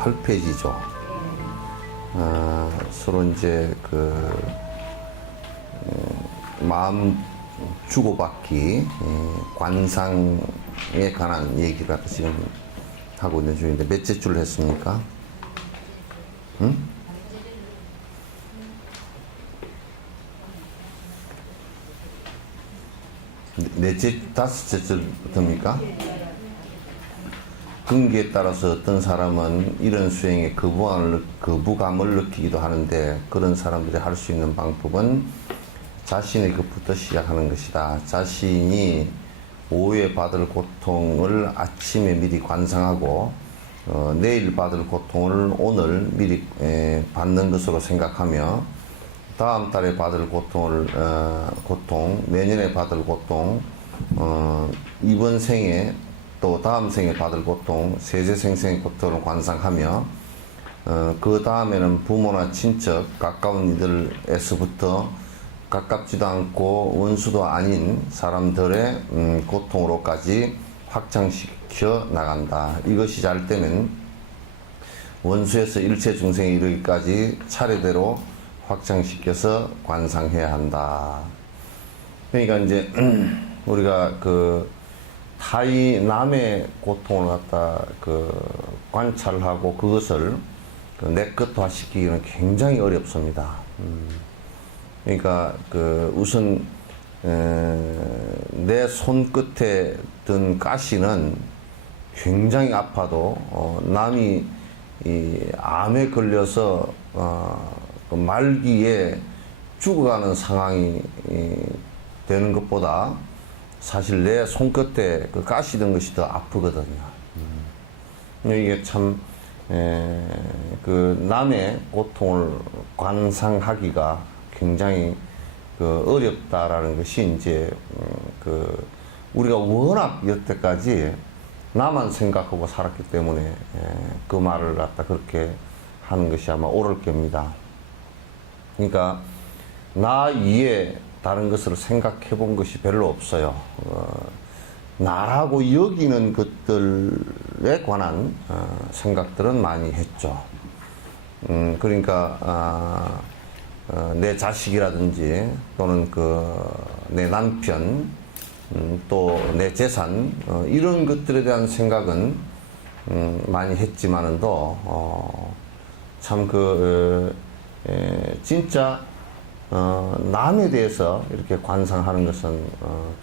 8페이지죠. 서로 이제 마음 주고받기, 관상에 관한 얘기를 갖다 지금 하고 있는 중인데, 몇째 줄 했습니까? 응? 넷째, 다섯째 줄부터입니까? 근기에 따라서 어떤 사람은 이런 수행에 거부감을 느끼기도 하는데, 그런 사람들이 할 수 있는 방법은 자신의 것부터 시작하는 것이다. 자신이 오후에 받을 고통을 아침에 미리 관상하고, 내일 받을 고통을 오늘 미리 받는 것으로 생각하며, 다음 달에 받을 고통, 내년에 받을 고통, 이번 생에 또 다음 생에 받을 고통, 세세생생의 고통을 관상하며, 그 다음에는 부모나 친척, 가까운 이들에서부터 가깝지도 않고 원수도 아닌 사람들의 고통으로까지 확장시켜 나간다. 이것이 잘 되면 원수에서 일체 중생에 이르기까지 차례대로 확장시켜서 관상해야 한다. 그러니까 이제 우리가 남의 고통을 갖다 관찰하고 그것을 내 것화시키기는 굉장히 어렵습니다. 그러니까 우선 내 손끝에 든 가시는 굉장히 아파도 남이 이 암에 걸려서 말기에 죽어가는 상황이 되는 것보다 사실 내 손끝에 가시 든 것이 더 아프거든요. 이게 참 남의 고통을 관상하기가 굉장히 어렵다라는 것이 이제 우리가 워낙 여태까지 나만 생각하고 살았기 때문에 그 말을 갖다 그렇게 하는 것이 아마 옳을 겁니다. 그러니까 나 이외에 다른 것을 생각해 본 것이 별로 없어요. 나라고 여기는 것들에 관한 생각들은 많이 했죠. 그러니까 내 자식이라든지 또는 내 남편 또 내 재산 이런 것들에 대한 생각은 많이 했지만은도 참 진짜 남에 대해서 이렇게 관상하는 것은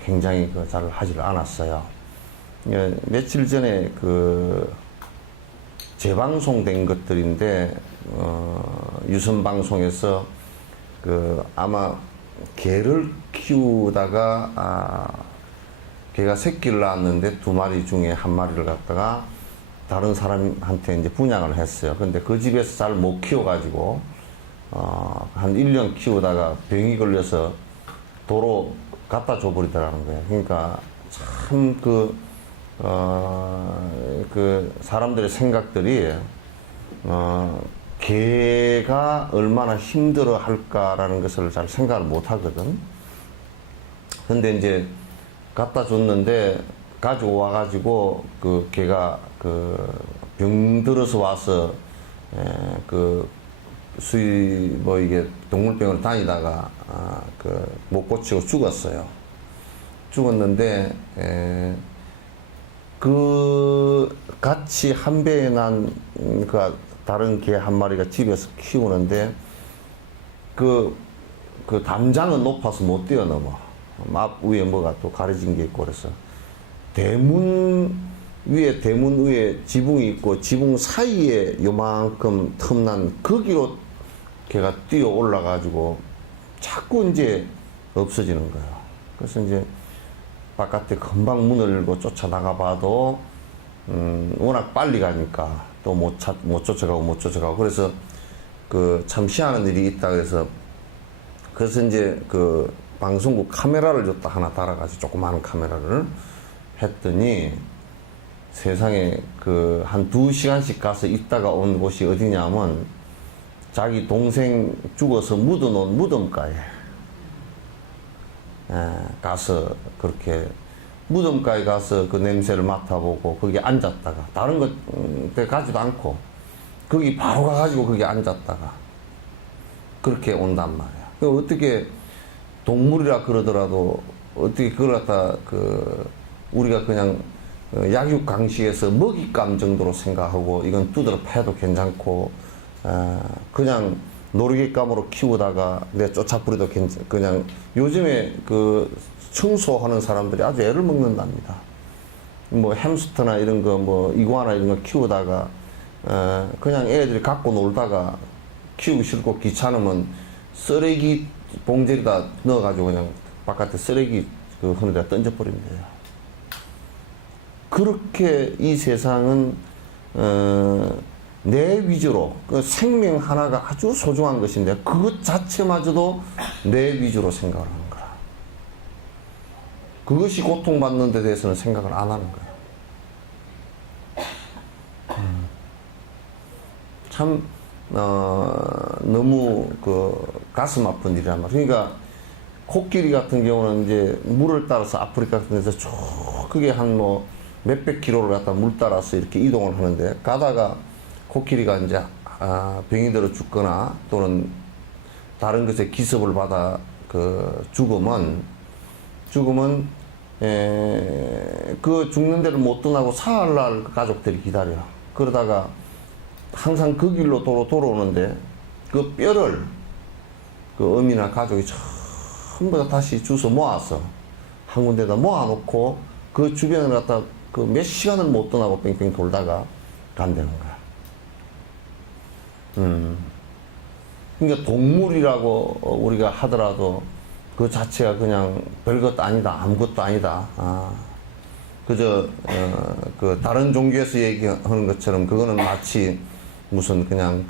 굉장히 잘 하지를 않았어요. 며칠 전에 재방송된 것들인데 유선 방송에서 아마 개를 키우다가 개가 새끼를 낳았는데 2마리 중에 1마리를 갖다가 다른 사람한테 이제 분양을 했어요. 근데 그 집에서 잘 못 키워가지고 한 1년 키우다가 병이 걸려서 도로 갖다 줘버리더라는 거예요. 그러니까 참 사람들의 생각들이 개가 얼마나 힘들어 할까라는 것을 잘 생각을 못 하거든. 근데 이제 갖다 줬는데 가지고 와가지고 개가 병들어서 와서 이게 동물병원을 다니다가 못 고치고 죽었어요. 죽었는데 같이 한 배에 난 다른 개 1마리가 집에서 키우는데 담장은 높아서 못 뛰어넘어. 앞 위에 뭐가 또 가려진 게 있고 그래서 대문 위에 지붕이 있고 지붕 사이에 요만큼 틈난 거기로 걔가 뛰어 올라가지고 자꾸 이제 없어지는 거예요. 그래서 이제 바깥에 금방 문을 열고 쫓아나가 봐도 워낙 빨리 가니까 또 못 쫓아가고 그래서 참 희한한 일이 있다 그래서 이제 방송국 카메라를 줬다 하나 달아가지고 조그마한 카메라를 했더니 세상에 한 2시간씩 가서 있다가 온 곳이 어디냐면 자기 동생 죽어서 묻어놓은 무덤가에 가서 그렇게 무덤가에 가서 그 냄새를 맡아보고 거기 앉았다가 다른 것 데 가지도 않고 거기 바로 가가지고 거기 앉았다가 그렇게 온단 말이야. 어떻게 동물이라 그러더라도 어떻게 그걸 갖다 우리가 그냥 약육 강식에서 먹잇감 정도로 생각하고 이건 두드러 패도 괜찮고 그냥 놀이감으로 키우다가 내 쫓아뿌리도 그냥 요즘에 청소하는 사람들이 아주 애를 먹는답니다. 뭐 햄스터나 이런 거 뭐 이구아나 이런 거 키우다가 그냥 애들이 갖고 놀다가 키우기 싫고 귀찮으면 쓰레기 봉지에다 넣어가지고 그냥 바깥에 쓰레기 흔들어 던져버린대요. 그렇게 이 세상은 내 위주로 생명 하나가 아주 소중한 것인데 그것 자체마저도 내 위주로 생각을 하는 거라. 그것이 고통받는 데 대해서는 생각을 안 하는 거야. 참 너무 가슴 아픈 일이란 말이야. 그러니까 코끼리 같은 경우는 이제 물을 따라서 아프리카 같은 데서 쭉 그게 한 뭐 몇백 킬로를 갖다 물 따라서 이렇게 이동을 하는데 가다가 코끼리가 이제 병이 들어 죽거나 또는 다른 것에 기습을 받아 죽으면 그 죽는 데를 못 떠나고 사흘날 가족들이 기다려. 그러다가 항상 그 길로 돌아오는데 그 뼈를 어미나 가족이 전부 다 다시 주워 모아서 한 군데다 모아놓고 그 주변을 갖다 몇 시간을 못 떠나고 뺑뺑 돌다가 간다는 거야. 그러니까 동물이라고 우리가 하더라도 그 자체가 그냥 별것도 아니다, 아무것도 아니다. 그저 다른 종교에서 얘기하는 것처럼 그거는 마치 무슨 그냥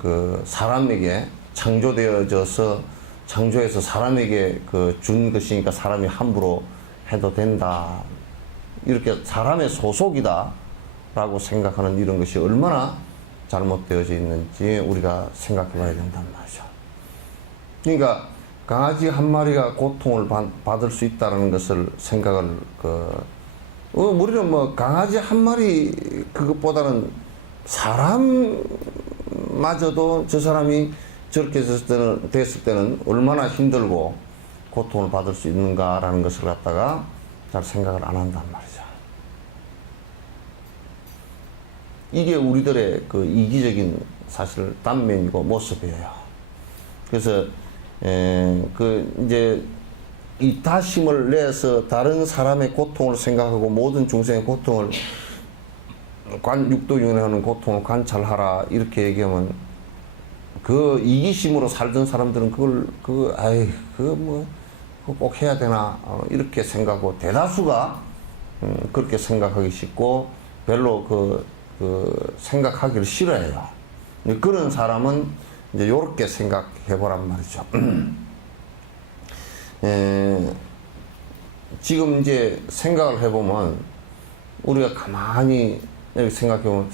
사람에게 창조되어져서 창조해서 사람에게 준 것이니까 사람이 함부로 해도 된다. 이렇게 사람의 소속이다 라고 생각하는 이런 것이 얼마나 잘못되어져 있는지 우리가 생각해 봐야 된단 말이죠. 그러니까 강아지 한 마리가 고통을 받을 수 있다는 것을 생각을 우리는 뭐 강아지 한 마리 그것보다는 사람마저도 저 사람이 저렇게 됐을 때는 얼마나 힘들고 고통을 받을 수 있는가라는 것을 갖다가 잘 생각을 안 한단 말이죠. 이게 우리들의 이기적인 사실 단면이고 모습이에요. 그래서 이제 이타심을 내서 다른 사람의 고통을 생각하고 모든 중생의 고통을 육도윤회하는 고통을 관찰하라 이렇게 얘기하면 이기심으로 살던 사람들은 그거 꼭 해야 되나 이렇게 생각하고 대다수가 그렇게 생각하기 쉽고 별로 생각하기를 싫어해요. 그런 사람은 이제 이렇게 생각해 보란 말이죠. 지금 이제 생각을 해보면 우리가 가만히 이렇게 생각해보면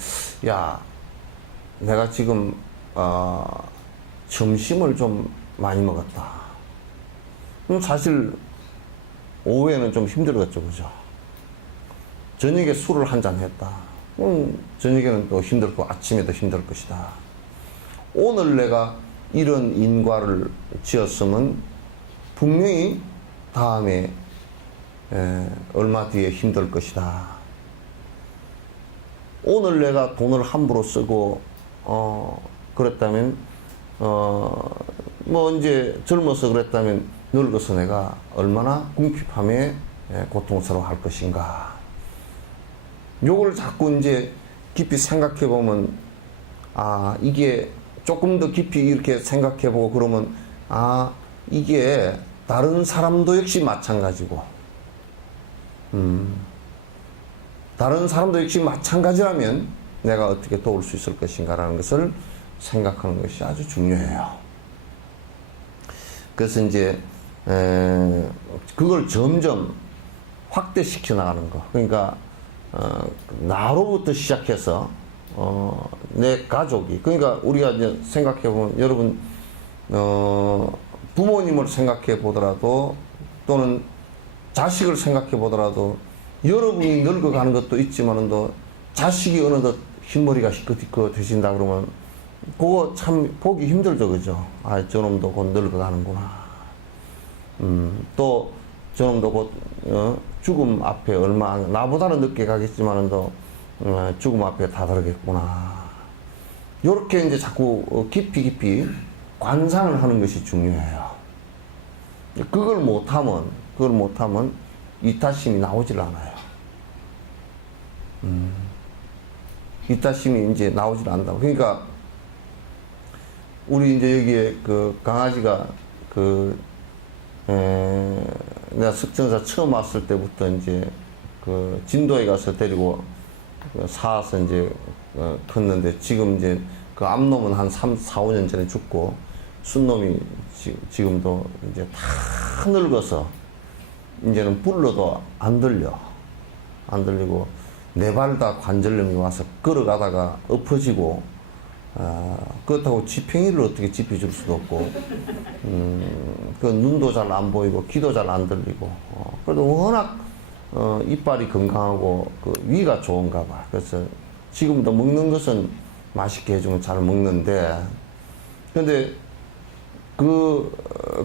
야 내가 지금 점심을 좀 많이 먹었다. 그럼 사실 오후에는 좀 힘들겠죠, 그죠? 저녁에 술을 한잔 했다. 저녁에는 또 힘들고 아침에도 힘들 것이다. 오늘 내가 이런 인과를 지었으면 분명히 다음에 얼마 뒤에 힘들 것이다. 오늘 내가 돈을 함부로 쓰고 그랬다면 뭐 이제 젊어서 그랬다면 늙어서 내가 얼마나 궁핍함에 고통스러워할 것인가. 요걸 자꾸 이제 깊이 생각해 보면 이게 조금 더 깊이 이렇게 생각해 보고 그러면 이게 다른 사람도 역시 마찬가지고 다른 사람도 역시 마찬가지라면 내가 어떻게 도울 수 있을 것인가라는 것을 생각하는 것이 아주 중요해요. 그래서 이제 그걸 점점 확대시켜 나가는 거. 그러니까 나로부터 시작해서 내 가족이, 그러니까 우리가 이제 생각해 보면 여러분 부모님을 생각해 보더라도 또는 자식을 생각해 보더라도 여러분이 늙어가는 것도 있지만은 또 자식이 어느덧 흰머리가 희끗희끗 되신다 그러면 그거 참 보기 힘들죠, 그죠? 아, 저놈도 곧 늙어가는구나. 또 저놈도 곧 죽음 앞에 얼마 나보다는 늦게 가겠지만은 또 죽음 앞에 다다르겠구나. 요렇게 이제 자꾸 깊이 관상을 하는 것이 중요해요. 그걸 못하면 이타심이 나오질 않아요. 이타심이 이제 나오질 않는다. 그러니까 우리 이제 여기에 그 강아지가 내가 석전사 처음 왔을 때부터 이제 그 진도에 가서 데리고 사와서 이제 컸는데, 지금 이제 그 암놈은 한 3, 4, 5년 전에 죽고, 순놈이 지금도 이제 다 늙어서 이제는 불러도 안 들리고 네 발 다 관절염이 와서 걸어가다가 엎어지고, 그렇다고 지팽이를 어떻게 짚어줄 수도 없고, 그 눈도 잘 안 보이고 귀도 잘 안 들리고, 그래도 워낙 이빨이 건강하고 그 위가 좋은가 봐. 그래서 지금도 먹는 것은 맛있게 해주면 잘 먹는데, 근데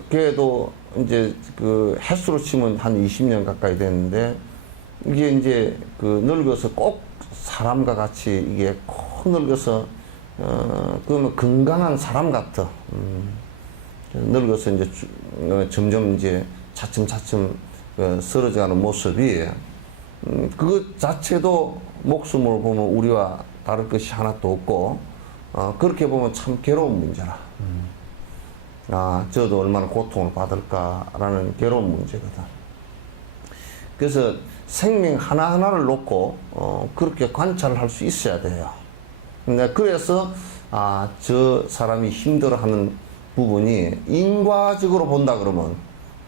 걔도 이제 그 횟수로 치면 한 20년 가까이 됐는데, 이게 이제 그 늙어서 꼭 사람과 같이 이게 꼭 늙어서 그러면 건강한 사람 같아. 늙어서 이제 점점 이제 차츰 쓰러져가는 모습이, 그것 자체도 목숨을 보면 우리와 다를 것이 하나도 없고, 그렇게 보면 참 괴로운 문제라. 저도 얼마나 고통을 받을까라는 괴로운 문제거든. 그래서 생명 하나하나를 놓고 그렇게 관찰할 수 있어야 돼요. 근데 그래서 저 사람이 힘들어하는 부분이 인과적으로 본다 그러면,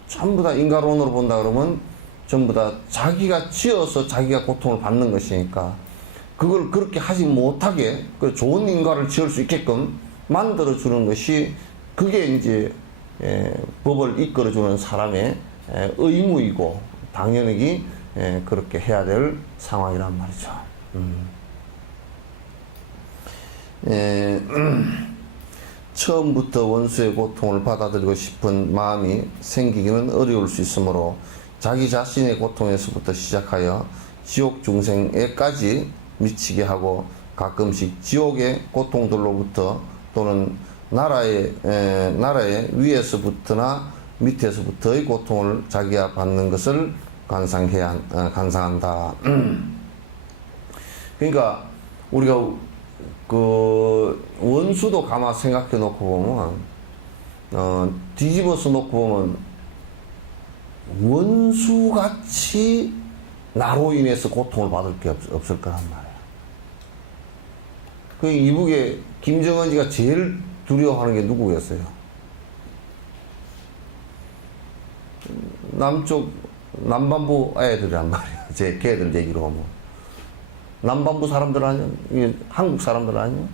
전부 다 인과론으로 본다 그러면 전부 다 자기가 지어서 자기가 고통을 받는 것이니까, 그걸 그렇게 하지 못하게 그 좋은 인과를 지을 수 있게끔 만들어 주는 것이, 그게 이제 법을 이끌어주는 사람의 의무이고 당연히 그렇게 해야 될 상황이란 말이죠. 처음부터 원수의 고통을 받아들이고 싶은 마음이 생기기는 어려울 수 있으므로 자기 자신의 고통에서부터 시작하여 지옥 중생에까지 미치게 하고, 가끔씩 지옥의 고통들로부터 또는 나라의 위에서부터나 밑에서부터의 고통을 자기가 받는 것을 관상한다. 그러니까 우리가 그 원수도 가만 생각해 놓고 보면, 뒤집어서 놓고 보면 원수같이 나로 인해서 고통을 받을 게 없을 거란 말이야. 그 이북에 김정은이가 제일 두려워하는 게 누구겠어요? 남반부 애들이란 말이야. 걔들 얘기로 하면. 남반부 사람들 아니야? 이게 한국 사람들 아니야?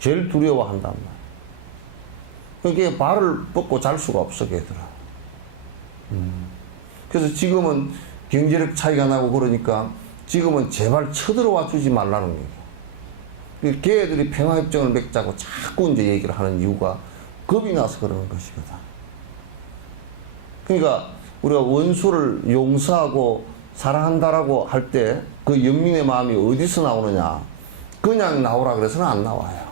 제일 두려워한단 말이야. 그게 발을 뻗고 잘 수가 없어, 걔들아. 그래서 지금은 경제력 차이가 나고 그러니까 지금은 제발 쳐들어와 주지 말라는 얘기야. 걔들이 평화협정을 맺자고 자꾸 이제 얘기를 하는 이유가 겁이 나서 그러는 것이거든. 그러니까 우리가 원수를 용서하고 사랑한다라고 할 때 그 연민의 마음이 어디서 나오느냐? 그냥 나오라 그래서는 안 나와요.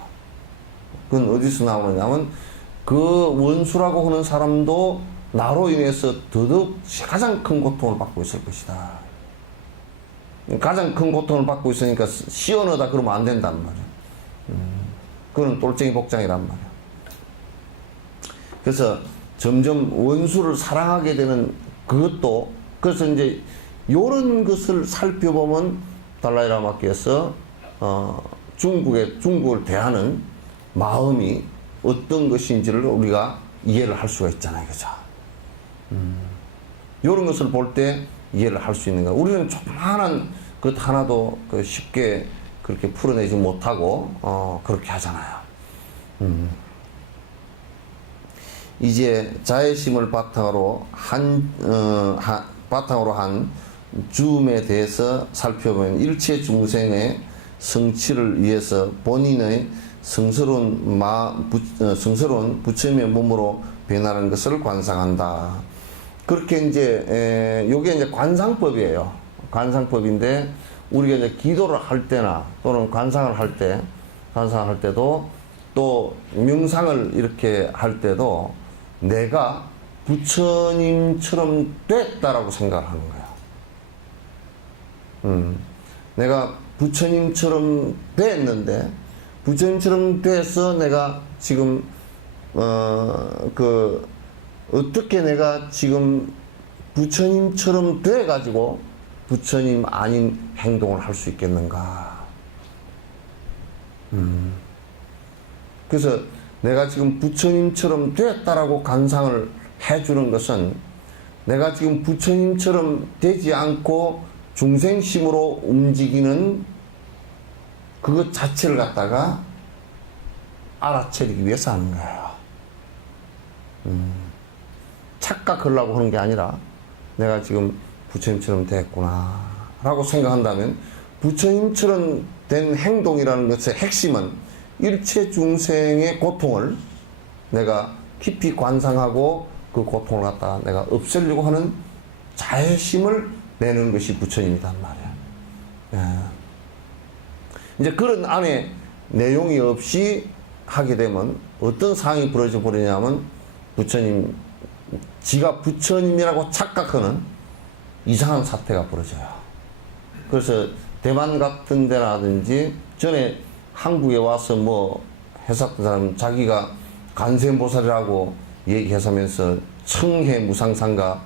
그건 어디서 나오느냐면, 그 원수라고 하는 사람도 나로 인해서 더더욱 가장 큰 고통을 받고 있을 것이다. 가장 큰 고통을 받고 있으니까 시원하다 그러면 안 된단 말이야. 그건 똘쟁이 복장이란 말이야. 그래서 점점 원수를 사랑하게 되는 그것도, 그래서 이제 요런 것을 살펴보면 달라이라마께서 중국을 대하는 마음이 어떤 것인지를 우리가 이해를 할 수가 있잖아요. 그죠? 요런 것을 볼 때 이해를 할 수 있는 거야. 우리는 조그마한 것 하나도 쉽게 그렇게 풀어내지 못하고 그렇게 하잖아요. 이제 자애심을 바탕으로 한 주음에 대해서 살펴보면, 일체 중생의 성취를 위해서 본인의 성스러운 부처님의 몸으로 변하는 것을 관상한다. 그렇게 이제 요게 이제 관상법이에요. 관상법인데 우리가 이제 기도를 할 때나 또는 관상을 할 때도 또 명상을 이렇게 할 때도 내가 부처님처럼 됐다라고 생각을 하는 거야. 내가 부처님처럼 됐는데 부처님처럼 돼서 내가 지금 어떻게 내가 지금 부처님처럼 돼 가지고 부처님 아닌 행동을 할 수 있겠는가? 그래서 내가 지금 부처님처럼 됐다라고 관상을 해주는 것은 내가 지금 부처님처럼 되지 않고 중생심으로 움직이는 그것 자체를 갖다가 알아채리기 위해서 하는 거예요. 착각하려고 하는 게 아니라 내가 지금 부처님처럼 됐구나 라고 생각한다면 부처님처럼 된 행동이라는 것의 핵심은 일체 중생의 고통을 내가 깊이 관상하고 그 고통을 갖다가 내가 없애려고 하는 자애심을 내는 것이 부처님이란 말이야. 이제 그런 안에 내용이 없이 하게 되면 어떤 상황이 벌어져 버리냐면 부처님, 지가 부처님이라고 착각하는 이상한 사태가 벌어져요. 그래서 대만 같은 데라든지 전에 한국에 와서 뭐 했었던 사람 자기가 관세음보살이라고 얘기해서면서 청해 무상상가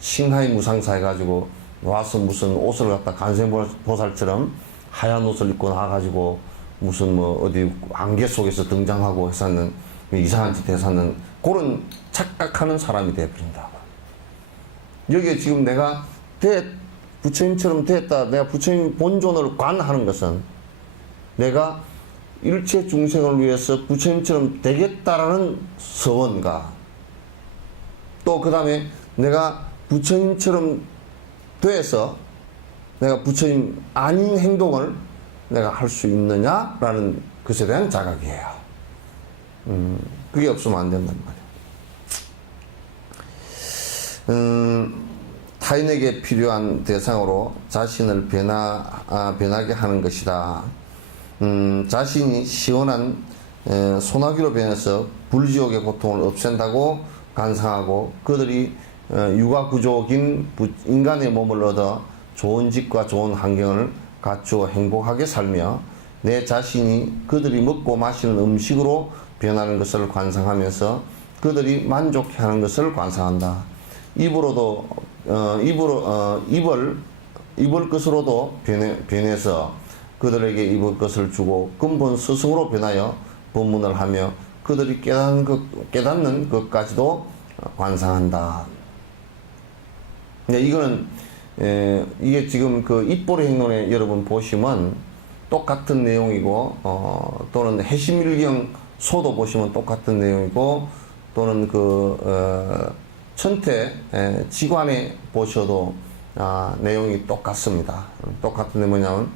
싱하이 무상사 해가지고 와서 무슨 옷을 갖다 관세음보살처럼 하얀 옷을 입고 나와가지고 무슨 뭐 어디 안개 속에서 등장하고 했었는 이상한 짓 했었는 그런 착각하는 사람이 되어버린다고. 여기에 지금 내가 부처님처럼 됐다, 내가 부처님 본존을 관하는 것은 내가 일체 중생을 위해서 부처님처럼 되겠다라는 서원과 또 그 다음에 내가 부처님처럼 돼서 내가 부처님 아닌 행동을 내가 할 수 있느냐라는 것에 대한 자각이에요. 그게 없으면 안 된단 말이에요. 타인에게 필요한 대상으로 자신을 변하게 하는 것이다. 자신이 시원한 소나기로 변해서 불지옥의 고통을 없앤다고 관상하고 그들이 육아구족인 인간의 몸을 얻어 좋은 집과 좋은 환경을 갖추어 행복하게 살며 내 자신이 그들이 먹고 마시는 음식으로 변하는 것을 관상하면서 그들이 만족해하는 것을 관상한다. 입을 것으로도 변해서 그들에게 입을 것을 주고 근본 스승으로 변하여 법문을 하며 그들이 깨닫는 것까지도 관상한다. 이거는 이게 지금 그 입보리 행론에 여러분 보시면 똑같은 내용이고 또는 해심일경 소도 보시면 똑같은 내용이고 또는 천태 지관에 보셔도 내용이 똑같습니다. 똑같은 게 뭐냐면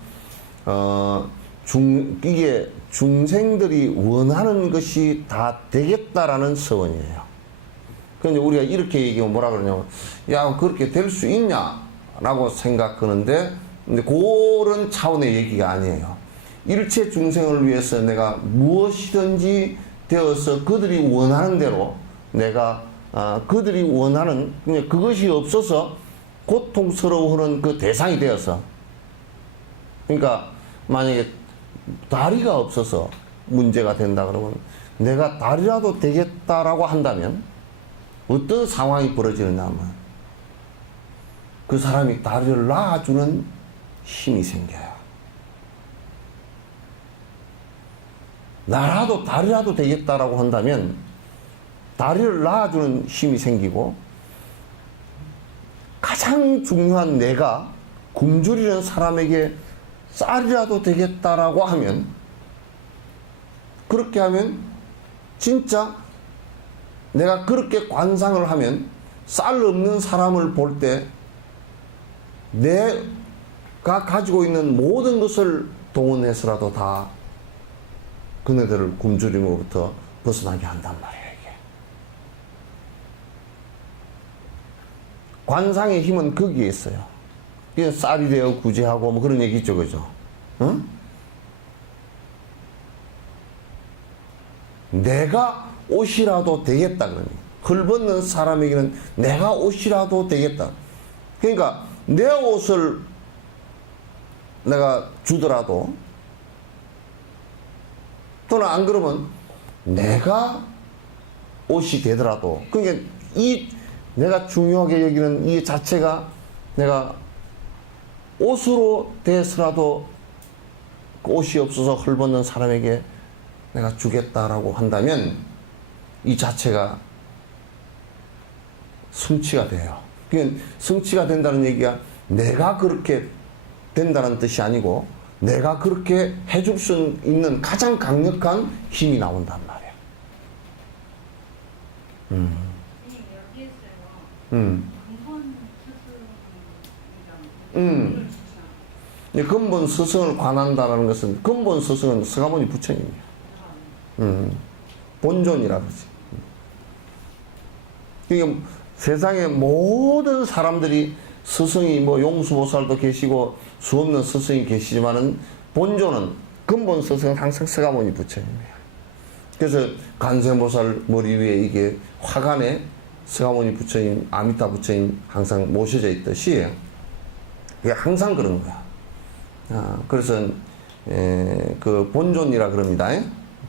이게 중생들이 원하는 것이 다 되겠다라는 서원이에요. 그런데 우리가 이렇게 얘기하면 뭐라 그러냐면 야 그렇게 될 수 있냐 라고 생각하는데 근데 그런 차원의 얘기가 아니에요. 일체 중생을 위해서 내가 무엇이든지 되어서 그들이 원하는 대로 내가 그들이 원하는 그것이 없어서 고통스러워하는 그 대상이 되어서 그러니까 만약에 다리가 없어서 문제가 된다 그러면 내가 다리라도 되겠다라고 한다면 어떤 상황이 벌어지느냐 하면 그 사람이 다리를 낳아주는 힘이 생겨요. 나라도 다리라도 되겠다라고 한다면 다리를 낳아주는 힘이 생기고 가장 중요한 내가 굶주리는 사람에게 쌀이라도 되겠다라고 하면 그렇게 하면 진짜 내가 그렇게 관상을 하면 쌀 없는 사람을 볼 때 내가 가지고 있는 모든 것을 동원해서라도 다 그네들을 굶주림으로부터 벗어나게 한단 말이에요. 이게. 관상의 힘은 거기에 있어요. 이게 쌀이 되어 구제하고 뭐 그런 얘기 있죠, 그죠? 응? 내가 옷이라도 되겠다 그러니 헐벗는 사람에게는 내가 옷이라도 되겠다. 그러니까 내 옷을 내가 주더라도 또는 안 그러면 내가 옷이 되더라도 그러니까 이 내가 중요하게 여기는 이 자체가 내가 옷으로 돼서라도 옷이 없어서 헐벗는 사람에게 내가 주겠다라고 한다면 이 자체가 성취가 돼요. 그러니까 성취가 된다는 얘기가 내가 그렇게 된다는 뜻이 아니고 내가 그렇게 해줄 수 있는 가장 강력한 힘이 나온단 말이야. 근본 스승을 관한다라는 것은 근본 스승은 서가모니 부처님이야. 본존이라 그러지. 그러니까 세상의 모든 사람들이 스승이 뭐 용수보살도 계시고 수없는 스승이 계시지만은 본존은 근본 스승은 항상 서가모니 부처님이에요. 그래서 관세음보살 머리 위에 이게 화관에 서가모니 부처님, 아미타 부처님 항상 모셔져 있듯이 그게 항상 그런 거야. 그래서 그 본존이라 그럽니다.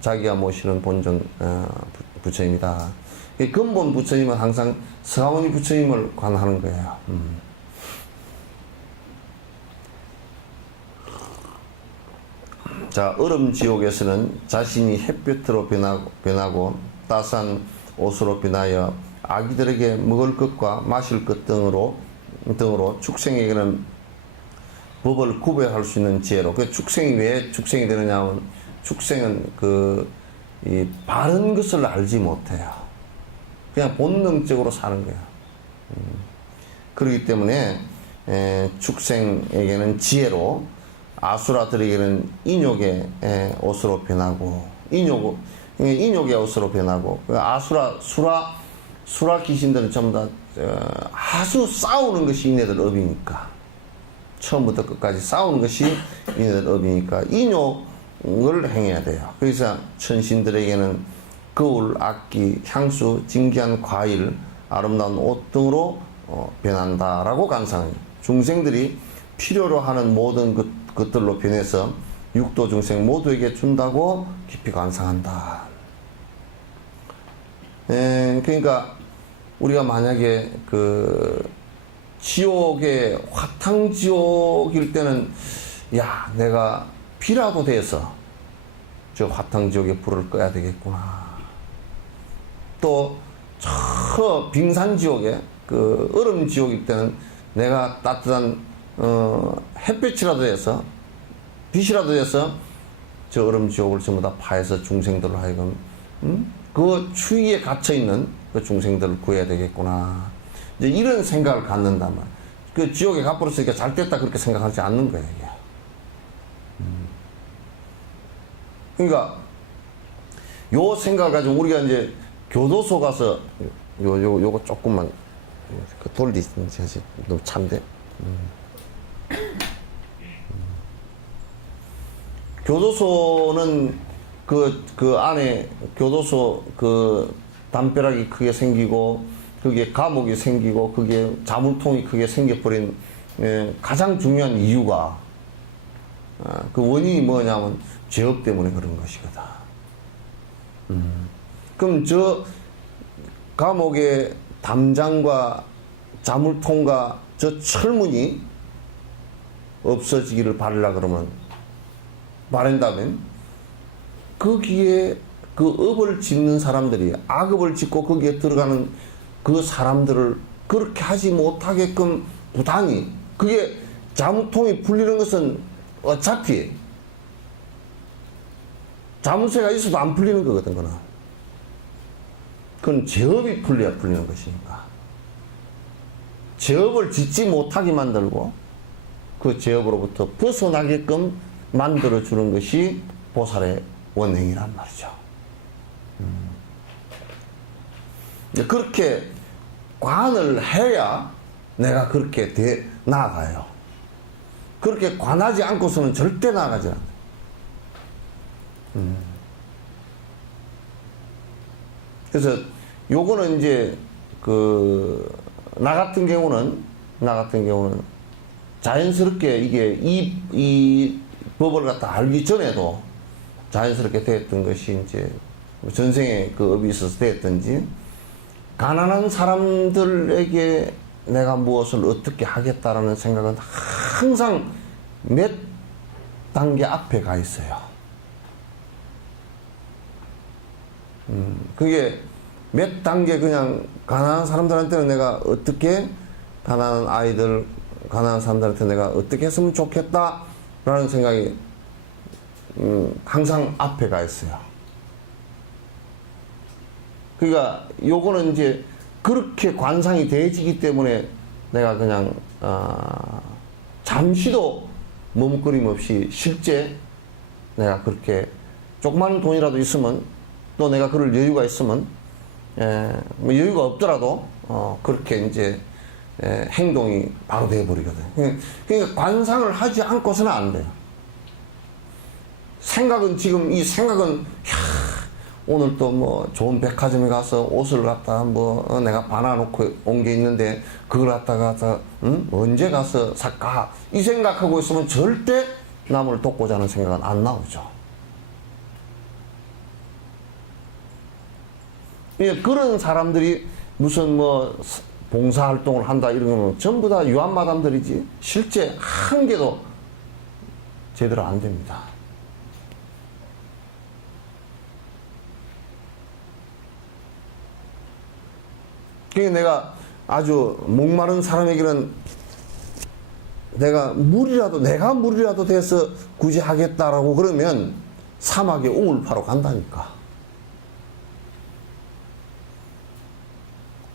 자기가 모시는 본존 부처님이다. 근본 부처님은 항상 서가모니 부처님을 관하는 거예요. 자, 얼음지옥에서는 자신이 햇볕으로 변하고 따스한 옷으로 변하여 아기들에게 먹을 것과 마실 것 등으로 축생에게는 법을 구별할 수 있는 지혜로. 그 축생이 왜 축생이 되느냐 하면 축생은 이 바른 것을 알지 못해요. 그냥 본능적으로 사는 거야. 그렇기 때문에 축생에게는 지혜로, 아수라들에게는 인욕의 옷으로 변하고, 인욕의 옷으로 변하고, 수라 귀신들은 전부 다 아주 싸우는 것이 이네들 업이니까, 처음부터 끝까지 싸우는 것이 이네들 업이니까 인욕을 행해야 돼요. 그래서 천신들에게는 거울, 악기, 향수, 진귀한 과일, 아름다운 옷 등으로 변한다라고 간상해요. 중생들이 필요로 하는 모든 것들로 변해서 육도 중생 모두에게 준다고 깊이 간상한다. 그러니까 우리가 만약에 지옥의 화탕지옥일 때는 야, 내가 비라도 돼서 저 화탕지옥에 불을 꺼야 되겠구나. 또 저 빙산지옥에 얼음지옥일 때는 내가 따뜻한 햇볕이라도 돼서 빛이라도 돼서 저 얼음지옥을 전부 다 파해서 중생들을 하여금 그 추위에 갇혀있는 그 중생들을 구해야 되겠구나. 이제 이런 생각을 갖는단 말이야. 그 지옥에 가버렸으니까 잘 됐다 그렇게 생각하지 않는 거야, 이게. 그러니까 요 생각을 가지고 우리가 이제 교도소 가서 요거 조금만 돌리시면 너무 참대. 교도소는 그 안에 교도소 담벼락이 크게 생기고 그게 감옥이 생기고 그게 자물통이 크게 생겨버린 가장 중요한 이유가 그 원인이 뭐냐면 죄업 때문에 그런 것이거든. 그럼 저 감옥의 담장과 자물통과 저 철문이 없어지기를 바라려 그러면 바란다면 거기에 그 업을 짓는 사람들이 악업을 짓고 거기에 들어가는 그 사람들을 그렇게 하지 못하게끔 부당히 그게 자물통이 풀리는 것은 어차피 자물쇠가 있어도 안 풀리는 거거든. 그건 죄업이 풀려야 풀리는 것이니까 죄업을 짓지 못하게 만들고 그 죄업으로부터 벗어나게끔 만들어주는 것이 보살의 원행이란 말이죠. 그렇게 관을 해야 내가 그렇게 나아가요. 그렇게 관하지 않고서는 절대 나아가지 않아요. 그래서 요거는 이제 나 같은 경우는 자연스럽게 이게 이 법을 갖다 알기 전에도 자연스럽게 되었던 것이 이제 전생에 그 업이 있어서 되었던지, 가난한 사람들에게 내가 무엇을 어떻게 하겠다라는 생각은 항상 몇 단계 앞에 가 있어요. 그게 몇 단계 그냥 가난한 사람들한테는 내가 어떻게 가난한 아이들, 가난한 사람들한테 내가 어떻게 했으면 좋겠다라는 생각이 항상 앞에 가 있어요. 그러니까 요거는 이제 그렇게 관상이 되어지기 때문에 내가 그냥 잠시도 머뭇거림 없이 실제 내가 그렇게 조그마한 돈이라도 있으면, 또 내가 그럴 여유가 있으면, 뭐 여유가 없더라도 그렇게 이제 행동이 바로 되어버리거든. 그러니까 관상을 하지 않고서는 안 돼요. 생각은 지금 이 생각은 오늘 또 뭐 좋은 백화점에 가서 옷을 갖다 뭐 내가 받아놓고 온 게 있는데 그걸 갖다가 언제 가서 살까 이 생각하고 있으면 절대 남을 돕고자 하는 생각은 안 나오죠. 그런 사람들이 무슨 뭐 봉사활동을 한다 이런 거는 전부 다 유한마담들이지 실제 한 개도 제대로 안 됩니다. 그러니까 내가 아주 목마른 사람에게는 내가 물이라도 돼서 굳이 하겠다라고 그러면 사막에 우물 파러 간다니까.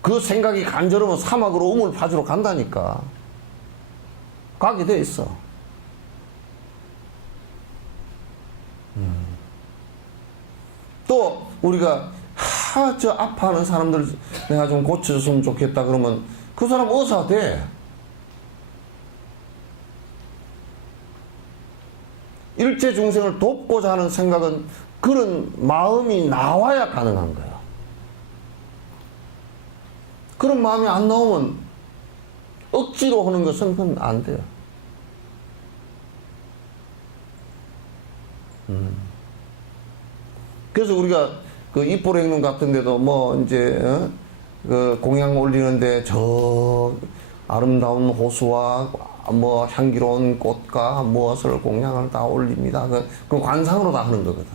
그 생각이 간절하면 사막으로 우물 파주러 간다니까. 가게 돼 있어. 또 우리가 저 아파하는 사람들 내가 좀 고쳐줬으면 좋겠다 그러면 그 사람 의사 돼. 일체 중생을 돕고자 하는 생각은 그런 마음이 나와야 가능한 거야. 그런 마음이 안 나오면 억지로 하는 것은 그건 안 돼요. 그래서 우리가 그 입보행론 같은 데도 뭐 이제 그 공양 올리는데 저 아름다운 호수와 뭐 향기로운 꽃과 무엇을 공양을 다 올립니다. 그 관상으로 다 하는 거거든.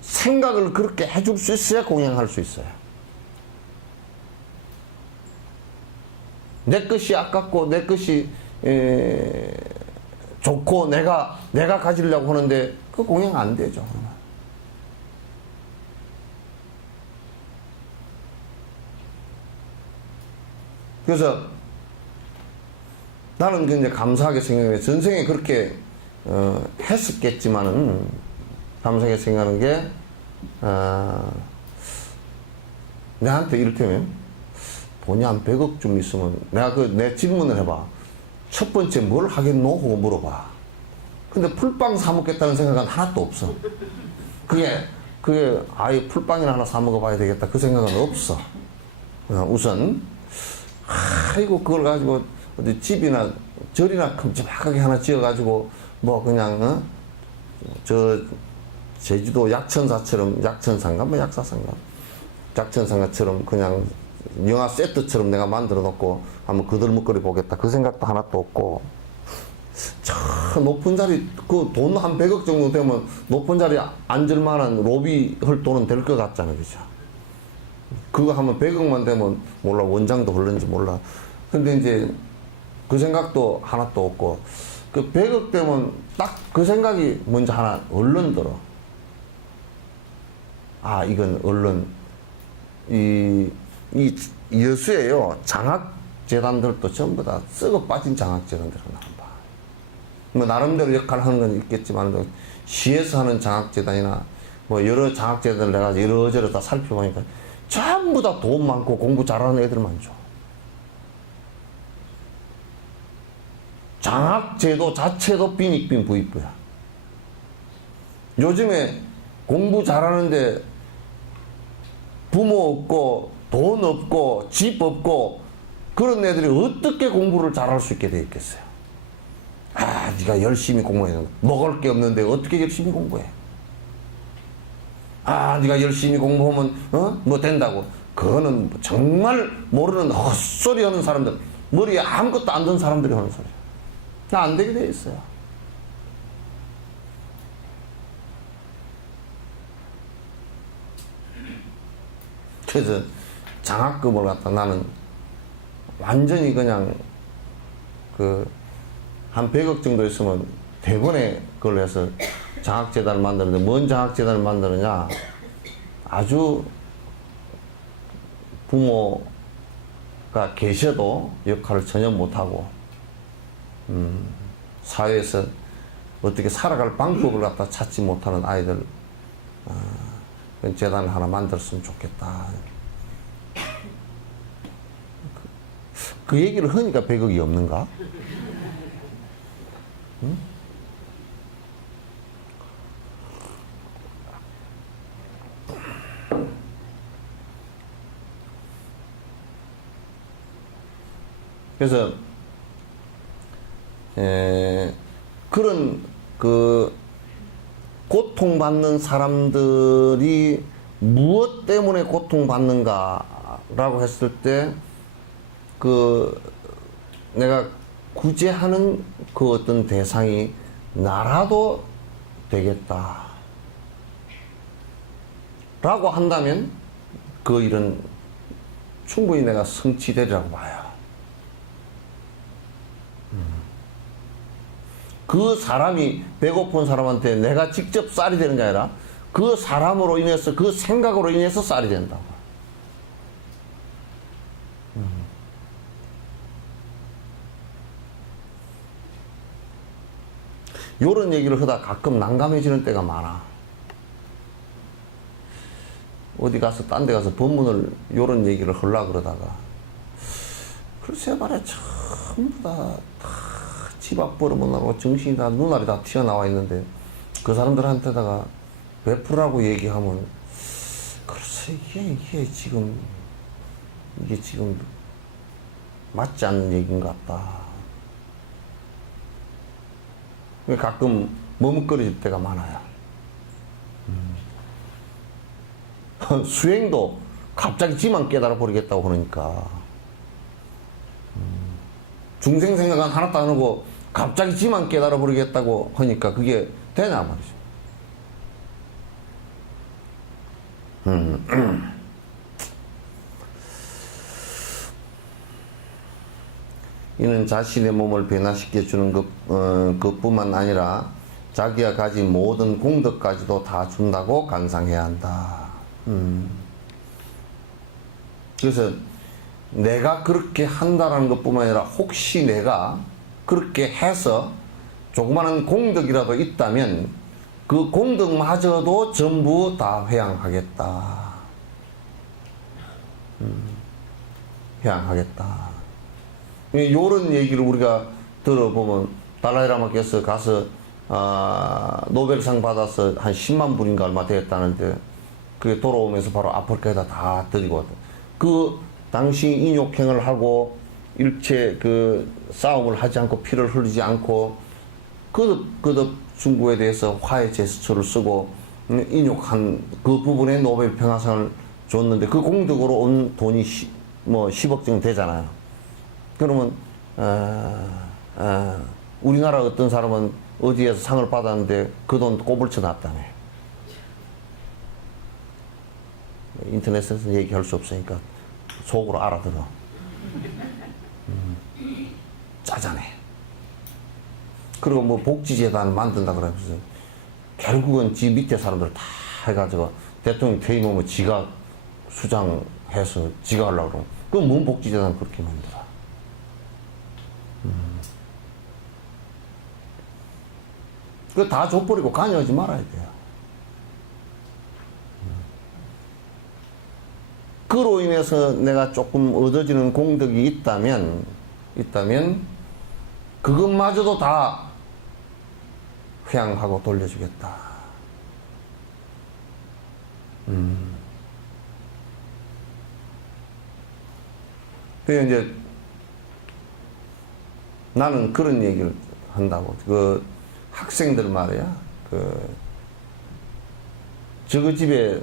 생각을 그렇게 해줄 수 있어야 공양할 수 있어요. 내 것이 아깝고 내 것이 좋고 내가 가지려고 하는데 그 공양 안 되죠. 그래서 나는 이제 감사하게 생각해. 전생에 그렇게 했었겠지만은 감사하게 생각하는 게 내한테 이를테면 돈이 한 100억 좀 있으면 내가 내 질문을 해봐. 첫 번째 뭘 하겠노? 하고 물어봐. 근데 풀빵 사 먹겠다는 생각은 하나도 없어. 그게 아예 풀빵이나 하나 사 먹어봐야 되겠다 그 생각은 없어. 우선 아이고 그걸 가지고 어디 집이나 절이나 큼지막하게 하나 지어가지고 뭐 그냥 저 제주도 약천사인가 뭐 약천상가처럼 그냥 영화 세트처럼 내가 만들어 놓고 한번 그들먹거리 보겠다 그 생각도 하나도 없고, 저 높은 자리 그 돈 한 100억 정도 되면 높은 자리 앉을 만한 로비 할 돈은 될 것 같잖아요. 그죠? 그거 하면 100억만 되면 몰라 원장도 흘른지 몰라. 근데 이제 그 생각도 하나도 없고, 그 100억 되면 딱 그 생각이 먼저 하나 얼른 들어. 아 이건 얼른 이 여수에요 장학재단들도 전부 다 썩어 빠진 장학재단들을 나온다. 뭐 나름대로 역할을 하는 건 있겠지만 시에서 하는 장학재단이나 뭐 여러 장학재단을 내가 이러저러 다 살펴보니까 전부 다 돈 많고 공부 잘하는 애들만 줘. 장학제도 자체도 빈익빈 부익부야. 요즘에 공부 잘하는데 부모 없고 돈 없고 집 없고 그런 애들이 어떻게 공부를 잘할 수 있게 돼 있겠어요? 아, 네가 열심히 공부해. 먹을 게 없는데 어떻게 열심히 공부해? 아, 네가 열심히 공부하면 뭐 된다고. 그거는 정말 모르는 헛소리 하는 사람들, 머리에 아무것도 안 든 사람들이 하는 소리야. 안 되게 돼 있어요. 그래서 장학금을 갖다 나는 완전히 그냥 한 100억 정도 있으면 대번에 그걸 해서 장학재단을 만드는데, 뭔 장학재단을 만드느냐, 아주 부모가 계셔도 역할을 전혀 못하고 사회에서 어떻게 살아갈 방법을 갖다 찾지 못하는 아이들, 재단을 하나 만들었으면 좋겠다. 그 얘기를 하니까 100억이 없는가? 응? 그래서 그런 고통받는 사람들이 무엇 때문에 고통받는가라고 했을 때 내가 구제하는 그 어떤 대상이 나라도 되겠다 라고 한다면 그 일은 충분히 내가 성취되리라고 봐요. 그 사람이 배고픈 사람한테 내가 직접 쌀이 되는 게 아니라 그 사람으로 인해서, 그 생각으로 인해서 쌀이 된다고. 요런 얘기를 하다 가끔 난감해지는 때가 많아. 어디 가서, 딴 데 가서 법문을 요런 얘기를 하려고 그러다가, 글쎄 말이야, 전부 다 집 앞 벌어보느라고 정신이 다, 눈알이 다 튀어나와 있는데, 그 사람들한테다가 베풀라고 얘기하면, 글쎄, 이게 지금 맞지 않는 얘기인 것 같다. 가끔 머뭇거릴 때가 많아요. 수행도 갑자기 지만 깨달아 버리겠다고 그러니까. 중생 생각은 하나도 안 하고 갑자기 지만 깨달아 버리겠다고 하니까 그게 되냐 말이죠. 이는 자신의 몸을 변화시켜주는 그뿐만 아니라 자기가 가진 모든 공덕까지도 다 준다고 감상해야 한다. 그래서 내가 그렇게 한다라는 것뿐만 아니라 혹시 내가 그렇게 해서 조그마한 공덕이라도 있다면 그 공덕마저도 전부 다 회양하겠다. 회양하겠다. 요런 얘기를 우리가 들어보면 달라이라마께서 가서 노벨상 받아서 한 10만 불인가 얼마 되었다는데 그게 돌아오면서 바로 아프리카에다 다 드리고 왔다. 그 당시 인욕행을 하고 일체 싸움을 하지 않고 피를 흘리지 않고 거듭 중국에 대해서 화해 제스처를 쓰고 인욕한 그 부분에 노벨 평화상을 줬는데 그 공덕으로 온 돈이 10억 정도 되잖아요. 그러면 우리나라 어떤 사람은 어디에서 상을 받았는데 그 돈 꼬불쳐 놨다며. 인터넷에서 얘기할 수 없으니까 속으로 알아들어. 짜잔해. 그리고 뭐 복지재단 만든다 그러면서 결국은 지 밑에 사람들 다 해가지고 대통령 퇴임하면 지가 수장해서 지가 하려고 그러면 그건 뭔 복지재단 그렇게 만들어. 그거 다 줘버리고 관여하지 말아야 돼요. 그로 인해서 내가 조금 얻어지는 공덕이 있다면 그것마저도 다 회양하고 돌려주겠다. 그래서 이제 나는 그런 얘기를 한다고. 그 학생들 말이야. 저거 집에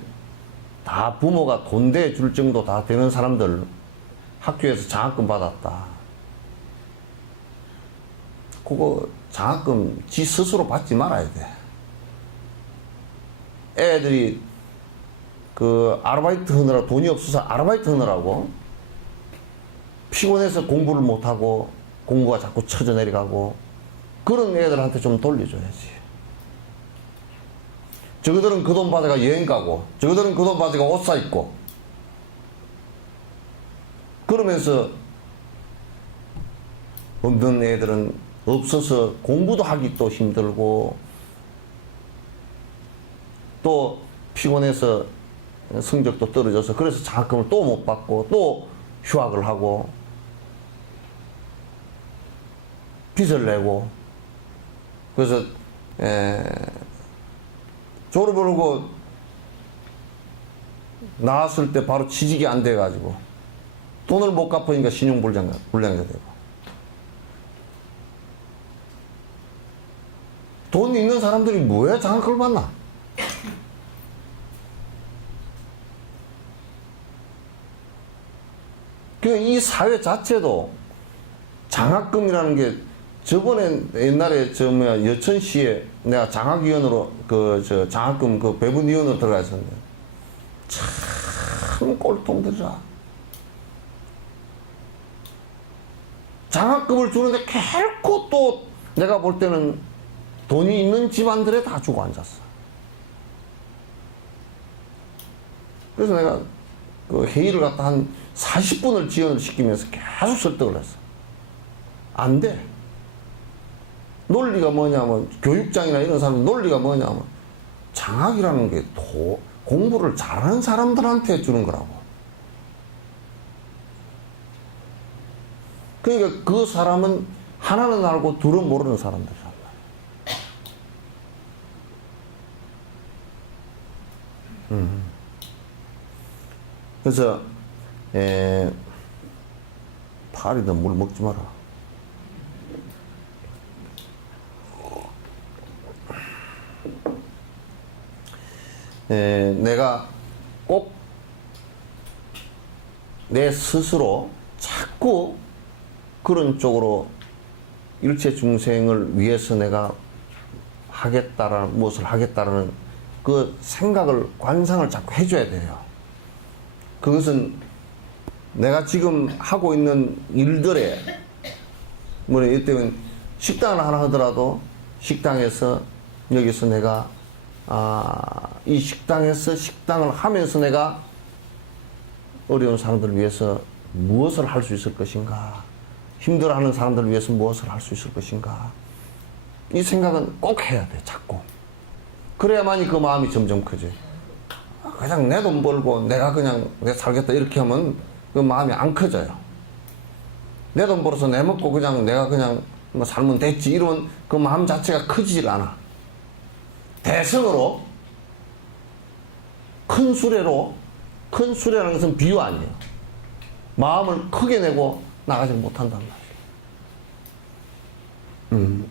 다 부모가 돈 대 줄 정도 다 되는 사람들 학교에서 장학금 받았다. 그거 장학금 지 스스로 받지 말아야 돼. 애들이 그 아르바이트 하느라 돈이 없어서 아르바이트 하느라고 피곤해서 공부를 못하고 공부가 자꾸 처져 내려가고 그런 애들한테 좀 돌려줘야지. 저거들은 그 돈 받아가 여행 가고 저거들은 그 돈 받아가 옷 사 입고 그러면서 없는 애들은 없어서 공부도 하기 또 힘들고 또 피곤해서 성적도 떨어져서 그래서 장학금을 또 못 받고 또 휴학을 하고 빚을 내고 그래서 졸업을 하고 나왔을 때 바로 취직이 안 돼가지고 돈을 못 갚으니까 신용불량자 되고 돈 있는 사람들이 뭐야 장학금을 받나? 그러니까 이 사회 자체도 장학금이라는 게 저번에 옛날에 여천시에 내가 장학위원으로 장학금 배분위원으로 들어가 있었는데 참 꼴통들이라. 장학금을 주는데 결코 또 내가 볼 때는 돈이 있는 집안들에 다 주고 앉았어. 그래서 내가 그 회의를 갖다 한 40분을 지연을 시키면서 계속 설득을 했어. 안 돼. 논리가 뭐냐면 교육장이나 이런 사람 논리가 뭐냐면 장학이라는 게 공부를 잘하는 사람들한테 주는 거라고. 그러니까 그 사람은 하나는 알고 둘은 모르는 사람들이란 말이야. 그래서 파리도 물 먹지 마라. 내가 꼭 내 스스로 자꾸 그런 쪽으로 일체 중생을 위해서 내가 무엇을 하겠다라는 그 생각을, 관상을 자꾸 해줘야 돼요. 그것은 내가 지금 하고 있는 일들에, 이때는 식당을 하나 하더라도 식당에서 여기서 내가 이 식당에서 식당을 하면서 내가 어려운 사람들을 위해서 무엇을 할 수 있을 것인가, 힘들어하는 사람들을 위해서 무엇을 할 수 있을 것인가, 이 생각은 꼭 해야 돼. 자꾸. 그래야만이 그 마음이 점점 커져. 그냥 내 돈 벌고 내가 그냥 내 살겠다 이렇게 하면 그 마음이 안 커져요. 내 돈 벌어서 내 먹고 그냥 내가 그냥 뭐 살면 됐지 이런 그 마음 자체가 커지질 않아. 대성으로 큰 수레라는 것은 비유 아니에요. 마음을 크게 내고 나가지 못한단 말이에요.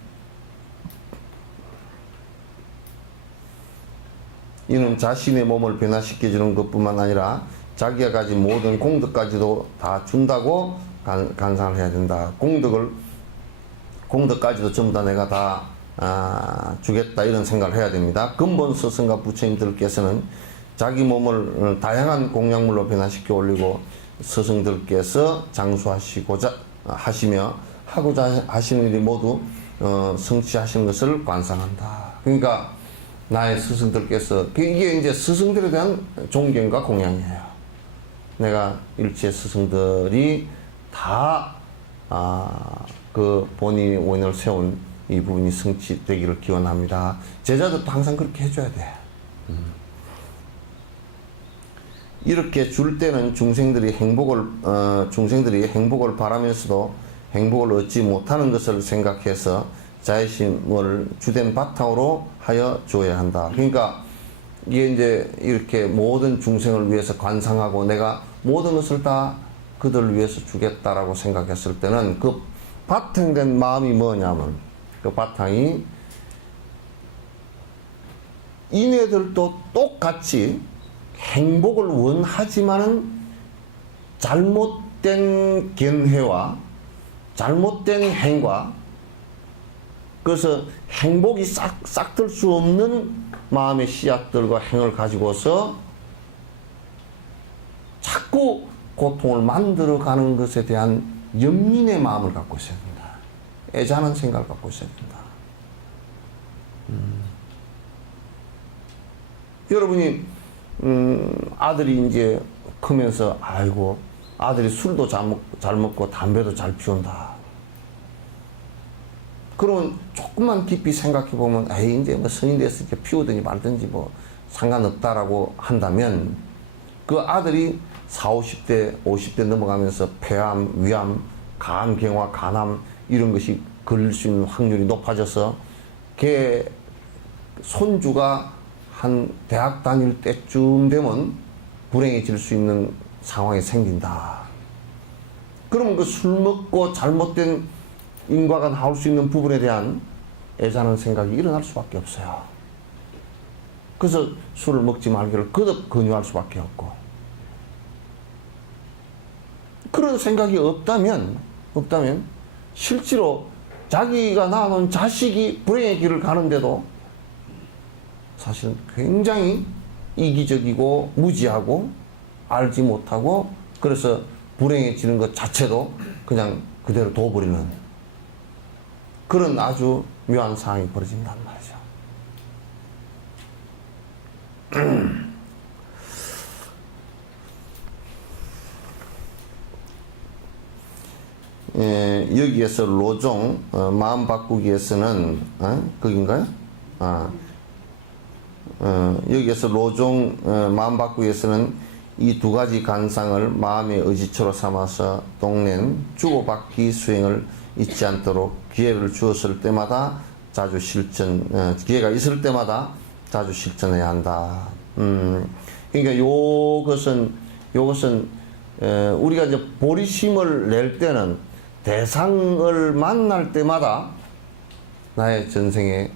이는 자신의 몸을 변화시켜주는 것뿐만 아니라 자기가 가진 모든 공덕까지도 다 준다고 간상을 해야 된다. 공덕까지도 전부 다 내가 다 주겠다 이런 생각을 해야 됩니다. 근본 스승과 부처님들께서는 자기 몸을 다양한 공약물로 변화시켜 올리고 스승들께서 장수하시고자 하시며 하고자 하시는 일이 모두 성취하시는 것을 관상한다. 그러니까 나의 스승들께서, 이게 이제 스승들에 대한 존경과 공양이에요. 내가 일체 스승들이 다 그 본인이 원인을 세운 이 부분이 성취되기를 기원합니다. 제자들도 항상 그렇게 해줘야 돼. 이렇게 줄 때는 중생들이 행복을 바라면서도 행복을 얻지 못하는 것을 생각해서 자애심을 주된 바탕으로 하여 줘야 한다. 그러니까 이게 이제 이렇게 모든 중생을 위해서 관상하고 내가 모든 것을 다 그들을 위해서 주겠다라고 생각했을 때는 그 바탕된 마음이 뭐냐면 그 바탕이 이네들도 똑같이 행복을 원하지만은 잘못된 견해와 잘못된 행과 그래서 행복이 싹들 수 없는 마음의 씨앗들과 행을 가지고서 자꾸 고통을 만들어가는 것에 대한 연민의 마음을 갖고 있어야 된다. 애잔한 생각을 갖고 있어야 된다. 여러분이 아들이 이제 크면서 아이고 아들이 술도 잘 먹고 담배도 잘 피운다. 그러면 조금만 깊이 생각해 보면 에이 이제 뭐 성인 됐으니까 피우든지 말든지 뭐 상관없다라고 한다면 그 아들이 40, 50대, 50대 넘어가면서 폐암, 위암, 간경화, 간암 이런 것이 걸릴 수 있는 확률이 높아져서 걔 손주가 한 대학 다닐 때쯤 되면 불행해질 수 있는 상황이 생긴다. 그러면 그 술 먹고 잘못된 인과가 나올 수 있는 부분에 대한 애잔한 생각이 일어날 수밖에 없어요. 그래서 술을 먹지 말기를 거듭 권유할 수밖에 없고 그런 생각이 없다면 실제로 자기가 낳은 자식이 불행의 길을 가는데도 사실은 굉장히 이기적이고 무지하고 알지 못하고 그래서 불행해지는 것 자체도 그냥 그대로 둬버리는 그런 아주 묘한 상황이 벌어진단 말이죠. 여기에서 로종 마음 바꾸기에서는 거긴가요? 여기에서 로종 마음 바꾸기에서는 이 두 가지 간상을 마음의 의지처로 삼아서 동낸 주고받기 수행을 잊지 않도록 기회를 주었을 때마다 자주 기회가 있을 때마다 자주 실천해야 한다. 그러니까 요것은 우리가 이제 보리심을 낼 때는 대상을 만날 때마다 나의 전생에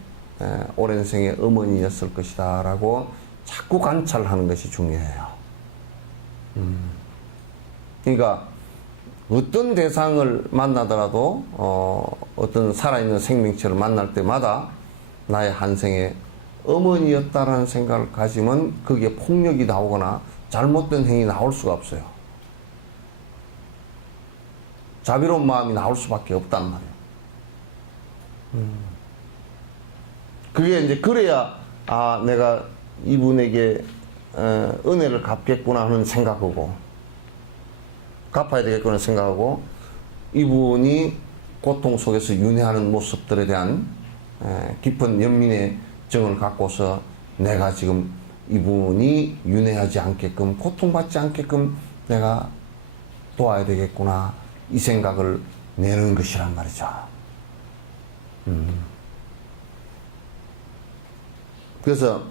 오랜 생의 어머니였을 것이다 라고 자꾸 관찰하는 것이 중요해요. 그러니까 어떤 대상을 만나더라도 어떤 살아있는 생명체를 만날 때마다 나의 한 생의 어머니였다라는 생각을 가지면 거기에 폭력이 나오거나 잘못된 행위 나올 수가 없어요. 자비로운 마음이 나올 수밖에 없단 말이에요. 그게 이제 그래야 내가 이분에게 은혜를 갚겠구나 하는 생각하고 갚아야 되겠구나 생각하고 이분이 고통 속에서 윤회하는 모습들에 대한 깊은 연민의 정을 갖고서 내가 지금 이분이 윤회하지 않게끔 고통받지 않게끔 내가 도와야 되겠구나 이 생각을 내는 것이란 말이죠. 그래서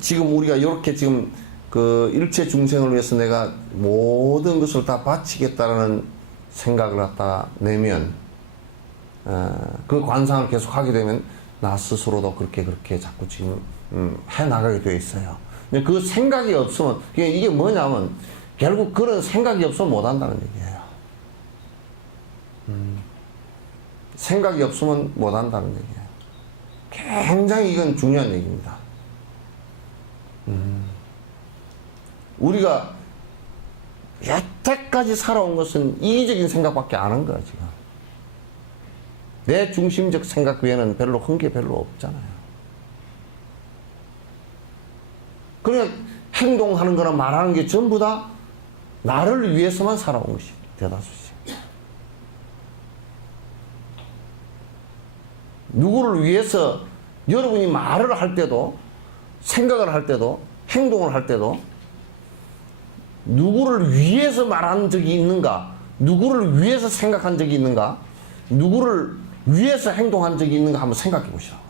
지금 우리가 이렇게 지금 그 일체 중생을 위해서 내가 모든 것을 다 바치겠다라는 생각을 갖다 내면 그 관상을 계속 하게 되면 나 스스로도 그렇게 자꾸 지금 해 나가게 되어 있어요. 근데 그 생각이 없으면 이게 뭐냐면 결국 그런 생각이 없으면 못 한다는 얘기예요. 생각이 없으면 못 한다는 얘기예요. 굉장히 이건 중요한 얘기입니다. 우리가 여태까지 살아온 것은 이기적인 생각밖에 안 한 거야, 지금. 내 중심적 생각 외에는 별로 한 게 별로 없잖아요. 그냥 행동하는 거나 말하는 게 전부 다 나를 위해서만 살아온 것이 대다수지. 누구를 위해서 여러분이 말을 할 때도, 생각을 할 때도, 행동을 할 때도 누구를 위해서 말한 적이 있는가? 누구를 위해서 생각한 적이 있는가? 누구를 위해서 행동한 적이 있는가 한번 생각해 보시라고.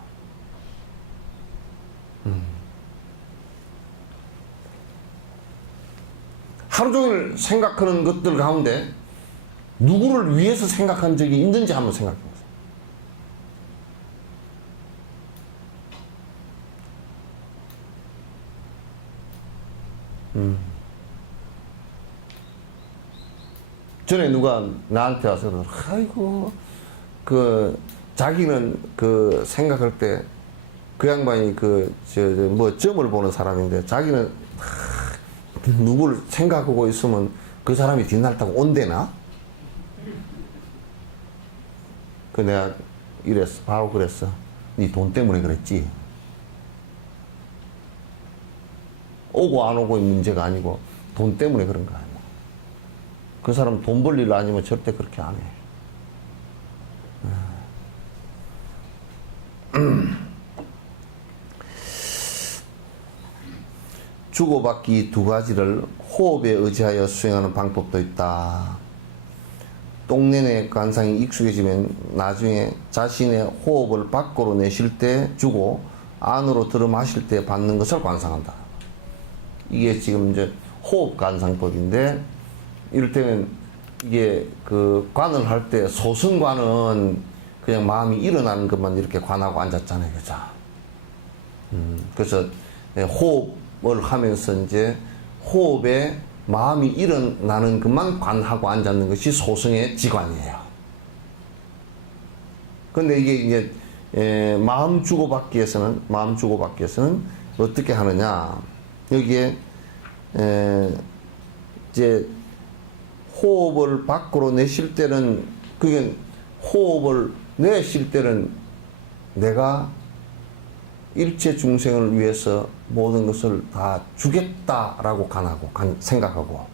하루 종일 생각하는 것들 가운데 누구를 위해서 생각한 적이 있는지 한번 생각해 보세요. 전에 누가 나한테 와서 아이고 자기는 생각할 때 그 양반이 점을 보는 사람인데 자기는 누구를 생각하고 있으면 그 사람이 뒷날 타고 온대나? 내가 이랬어. 바로 그랬어. 네 돈 때문에 그랬지. 오고 안 오고의 문제가 아니고 돈 때문에 그런 거 아니야. 그 사람 돈 벌 일 아니면 절대 그렇게 안 해. 주고받기 두 가지를 호흡에 의지하여 수행하는 방법도 있다. 똥내내 관상이 익숙해지면 나중에 자신의 호흡을 밖으로 내쉴 때 주고 안으로 들어 마실 때 받는 것을 관상한다. 이게 지금 이제 호흡 관상법인데, 이럴 때는 이게 관을 할 때 소승관은 그냥 마음이 일어나는 것만 이렇게 관하고 앉았잖아요. 그죠? 그래서 호흡을 하면서 이제 호흡에 마음이 일어나는 것만 관하고 앉았는 것이 소승의 지관이에요. 근데 이게 이제 마음 주고받기에서는 어떻게 하느냐? 여기에 이제 호흡을 밖으로 내쉴 때는, 그게 호흡을 내쉴 때는 내가 일체 중생을 위해서 모든 것을 다 주겠다라고 생각하고,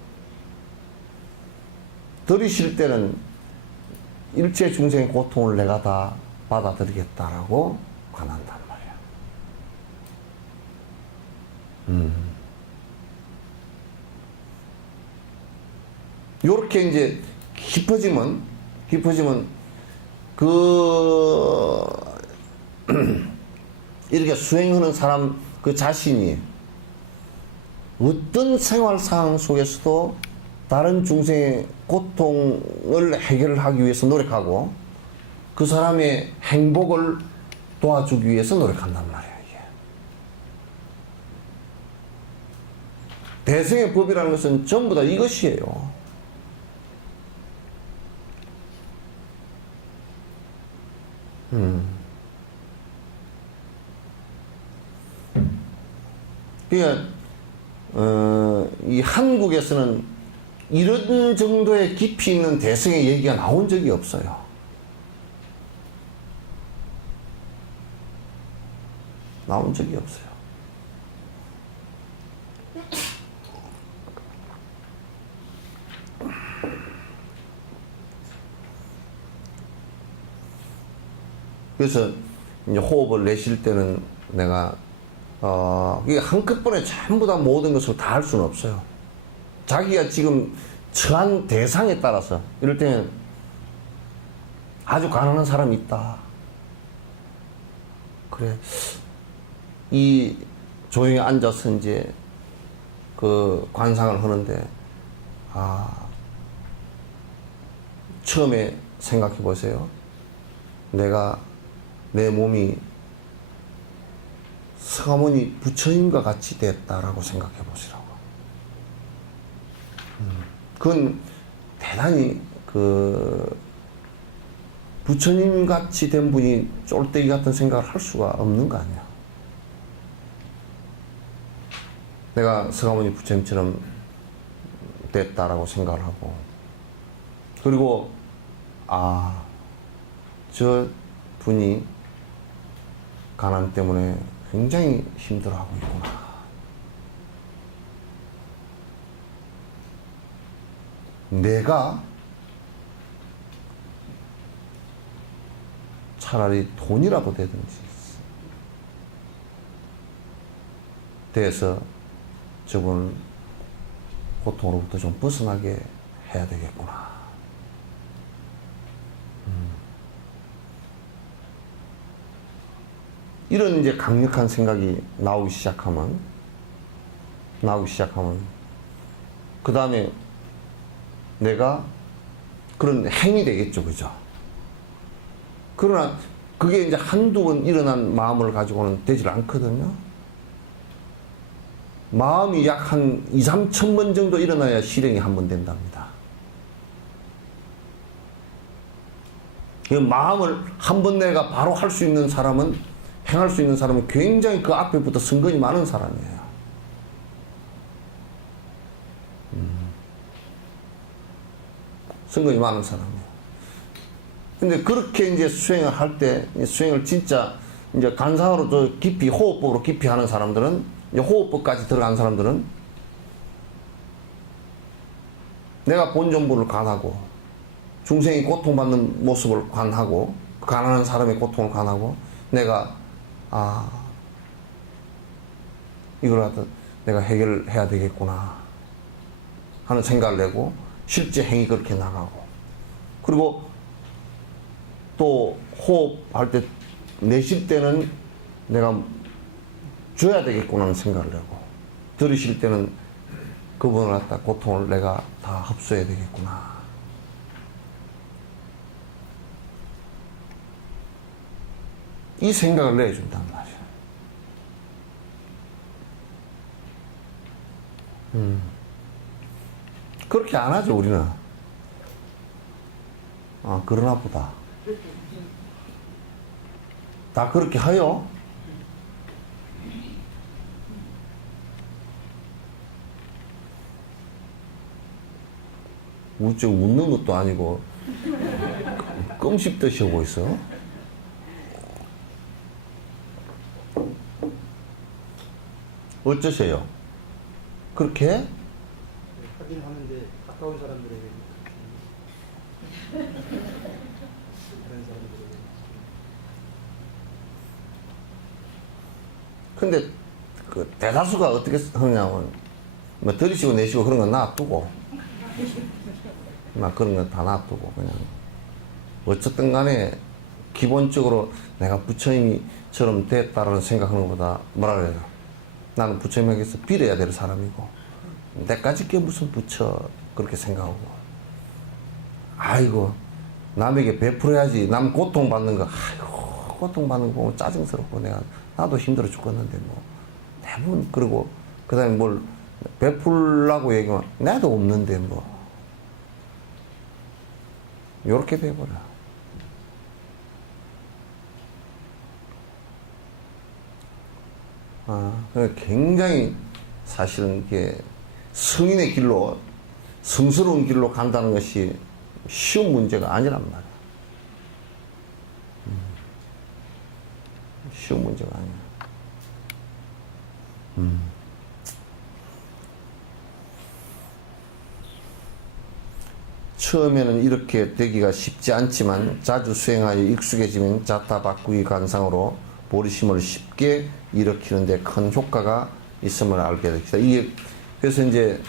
들이쉴 때는 일체 중생의 고통을 내가 다 받아들이겠다라고 관한단 말이야. 요렇게 이제 깊어지면 이렇게 수행하는 사람 그 자신이 어떤 생활 상황 속에서도 다른 중생의 고통을 해결하기 위해서 노력하고 그 사람의 행복을 도와주기 위해서 노력한단 말이에요. 이게 대승의 법이라는 것은 전부 다 이것이에요. 그러니까 이 한국에서는 이런 정도의 깊이 있는 대승의 얘기가 나온 적이 없어요. 나온 적이 없어요. 그래서 이제 호흡을 내쉴 때는 내가 이게 한꺼번에 전부 다 모든 것을 다 할 수는 없어요. 자기가 지금 처한 대상에 따라서, 이럴 때는 아주 가난한 사람이 있다. 그래, 이 조용히 앉아서 이제 관상을 하는데, 처음에 생각해 보세요. 내 몸이 성어머니 부처님과 같이 됐다라고 생각해 보시라고. 그건 대단히 부처님 같이 된 분이 쫄대기 같은 생각을 할 수가 없는 거 아니야. 내가 성어머니 부처님처럼 됐다라고 생각을 하고, 그리고 저 분이 가난 때문에 굉장히 힘들어하고 있구나. 내가 차라리 돈이라도 되든지 돼서 저분을 고통으로부터 좀 벗어나게 해야 되겠구나. 이런 이제 강력한 생각이 나오기 시작하면 그 다음에 내가 그런 행위 되겠죠, 그죠? 그러나 그게 이제 한두 번 일어난 마음을 가지고는 되질 않거든요. 마음이 약 한 2, 3천 번 정도 일어나야 실행이 한 번 된답니다. 그 마음을 한 번 내가 바로 할 수 있는 사람은, 행할 수 있는 사람은 굉장히 그 앞에부터 성건이 많은 사람이에요. 성건이 많은 사람이에요. 근데 그렇게 이제 수행을 할 때, 수행을 진짜 이제 간상으로 또 깊이, 호흡법으로 깊이 하는 사람들은, 이제 호흡법까지 들어간 사람들은 내가 본전부를 관하고, 중생이 고통받는 모습을 관하고, 가난한 사람의 고통을 관하고, 내가, 이걸 하여튼 내가 해결해야 되겠구나 하는 생각을 내고, 실제 행위 그렇게 나가고, 그리고 또 호흡할 때, 내쉴 때는 내가 줘야 되겠구나 하는 생각을 내고, 들으실 때는 그분을 갖다 고통을 내가 다 흡수해야 되겠구나. 이 생각을 내준단 말이야. 그렇게 안 하죠, 우리는. 그러나 보다. 다 그렇게 하요? 웃는 것도 아니고, 껌씹듯이 하고 있어. 어쩌세요? 그렇게? 네, 하긴 하는데 가까운 사람들에게 다른 사람들에게. 근데 그 대다수가 어떻게 하냐면 뭐 들이쉬고 내쉬고 그런 건 놔두고 막 그런 건 다 놔두고 그냥 어쨌든 간에 기본적으로 내가 부처님처럼 됐다라는 생각하는 것보다 뭐라 그래요? 나는 부처님에게서 빌어야 될 사람이고 내까지 게 무슨 부처 그렇게 생각하고 아이고 남에게 베풀어야지 남 고통받는 거 아이고 고통받는 거 보면 짜증스럽고 나도 힘들어 죽겠는데 뭐 대부분 그러고 그 다음에 뭘 베풀라고 얘기하면 나도 없는데 뭐 요렇게 돼버려. 굉장히 사실은 이게 성인의 길로 성스러운 길로 간다는 것이 쉬운 문제가 아니란 말이야. 쉬운 문제가 아니야. 처음에는 이렇게 되기가 쉽지 않지만 자주 수행하여 익숙해지면 자타 바꾸기 관상으로 보리심을 쉽게 일으키는데 큰 효과가 있음을 알게 됩니다. 이게 그래서 이제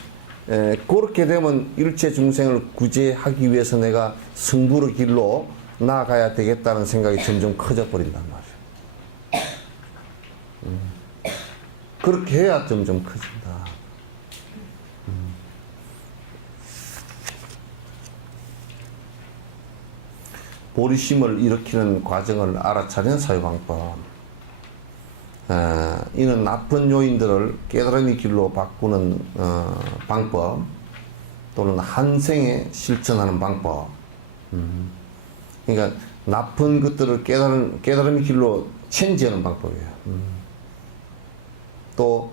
그렇게 되면 일체 중생을 구제하기 위해서 내가 승부의 길로 나아가야 되겠다는 생각이 점점 커져 버린단 말이에요. 그렇게 해야 점점 커진다. 보리심을 일으키는 과정을 알아차린 사유방법. 이는 나쁜 요인들을 깨달음의 길로 바꾸는 방법 또는 한생에 실천하는 방법. 그러니까 나쁜 것들을 깨달음의 길로 체인지하는 방법이에요. 또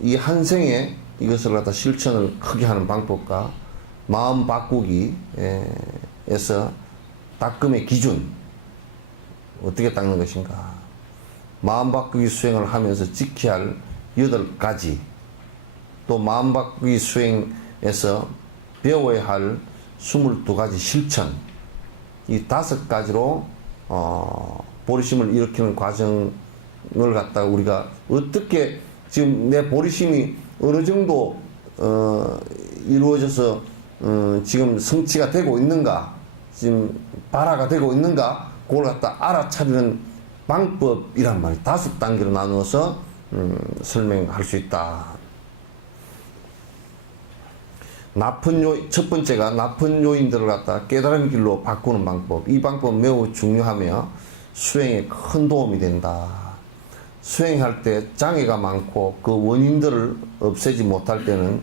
이 한생에 이것을 갖다 실천을 크게 하는 방법과 마음 바꾸기에서 닦음의 기준 어떻게 닦는 것인가, 마음 바꾸기 수행을 하면서 지켜야 할 8가지, 또 마음 바꾸기 수행에서 배워야 할 22가지 실천, 이 5가지로 보리심을 일으키는 과정을 갖다가 우리가 어떻게 지금 내 보리심이 어느 정도 이루어져서 지금 성취가 되고 있는가, 지금 발화가 되고 있는가, 그걸 갖다 알아차리는 방법이란 말이에요. 5단계로 나누어서 설명할 수 있다. 첫 번째가 나쁜 요인들을 갖다 깨달음 길로 바꾸는 방법. 이 방법은 매우 중요하며 수행에 큰 도움이 된다. 수행할 때 장애가 많고 그 원인들을 없애지 못할 때는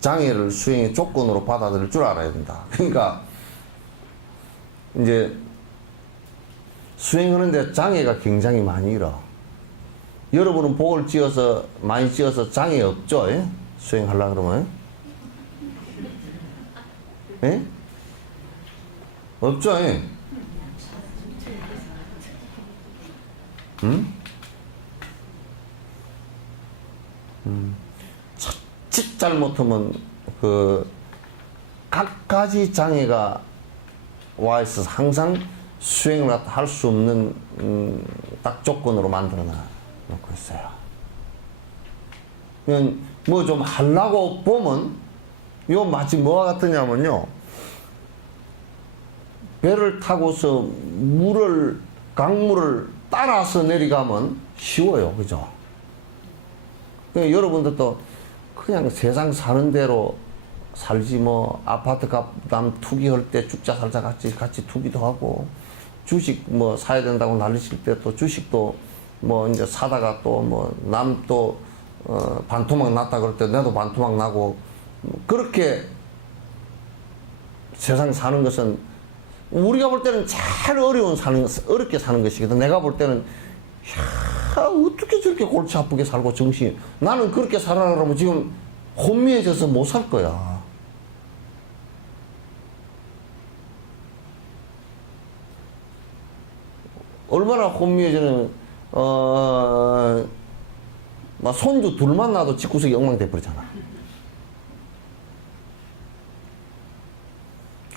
장애를 수행의 조건으로 받아들일 줄 알아야 된다. 그러니까 이제 수행하는데 장애가 굉장히 많이 일어. 여러분은 복을 많이 지어서 장애 없죠? 예? 수행하려고 그러면. 예? 없죠? 예? 자칫 잘못하면 각가지 장애가 와 있어서 항상 수행을 할 수 없는 딱 조건으로 만들어 놓고 있어요. 그냥 뭐 좀 하려고 보면 요 마치 뭐와 같으냐면요, 배를 타고서 강물을 따라서 내려가면 쉬워요. 그죠? 그러니까 여러분들도 그냥 세상 사는 대로 살지, 뭐 아파트 남 투기할 때 죽자 살자 같이 투기도 하고, 주식 뭐 사야 된다고 난리칠 때 또 주식도 뭐 이제 사다가 또 뭐 남 또 반토막 났다 그럴 때 나도 반토막 나고, 그렇게 세상 사는 것은 우리가 볼 때는 제일 어렵게 사는 것이거든. 내가 볼 때는 어떻게 저렇게 골치 아프게 살고 나는 그렇게 살아라 그러면 지금 혼미해져서 못 살 거야. 얼마나 혼미해지는, 막 손주 둘만 나도 집구석이 엉망돼 버리잖아.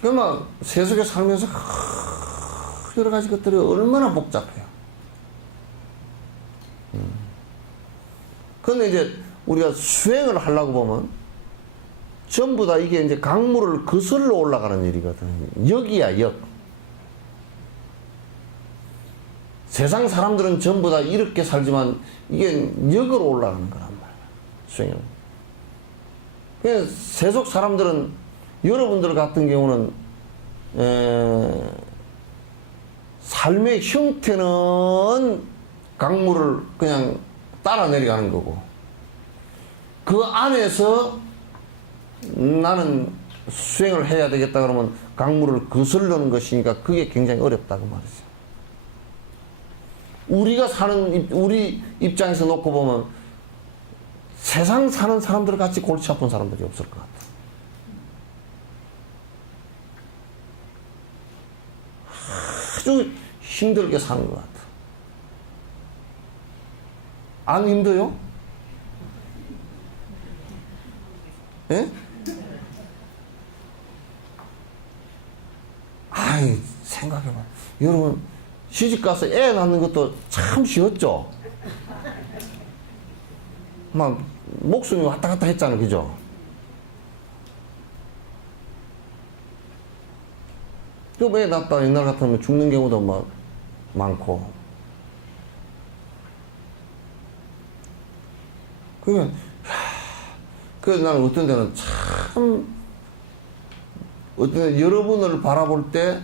그러면 세속에 살면서 여러 가지 것들이 얼마나 복잡해요. 그런데 이제 우리가 수행을 하려고 보면 전부 다 이게 이제 강물을 거슬러 올라가는 일이거든. 역이야, 역. 세상 사람들은 전부 다 이렇게 살지만 이게 역으로 올라가는 거란 말이야, 수행은. 그래서 세속 사람들은, 여러분들 같은 경우는 삶의 형태는 강물을 그냥 따라 내려가는 거고, 그 안에서 나는 수행을 해야 되겠다 그러면 강물을 거슬러는 것이니까 그게 굉장히 어렵다고 말이죠. 우리 입장에서 놓고 보면 세상 사는 사람들 같이 골치 아픈 사람들이 없을 것 같아. 아주 힘들게 사는 것 같아. 안 힘들어요? 예? 아이, 생각해봐. 여러분, 시집가서 애 낳는 것도 참 쉬웠죠? 막, 목숨이 왔다 갔다 했잖아, 그죠? 그 애 낳다 옛날 같으면 죽는 경우도 막 많고. 그러면, 그래서 나는 어떤 데는 참, 어떤 데 여러분을 바라볼 때,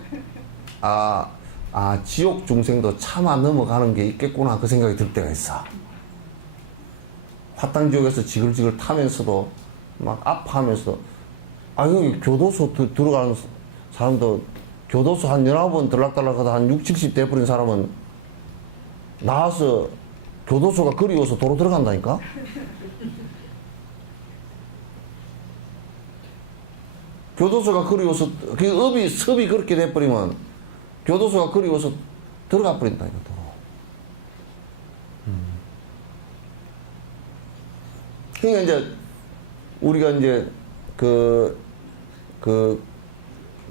지옥 중생도 참아 넘어가는 게 있겠구나, 그 생각이 들 때가 있어. 화탕지옥에서 지글지글 타면서도 막 아파하면서도, 여기 교도소 들어가는 사람도 교도소 한 19번 들락달락 하다 한 60, 70 돼버린 사람은 나와서 교도소가 그리워서 도로 들어간다니까? 교도소가 그리워서, 그 섭이 그렇게 돼버리면 교도소가 그리워서 들어가 버린다니까, 도로. 그러니까 이제, 우리가 이제,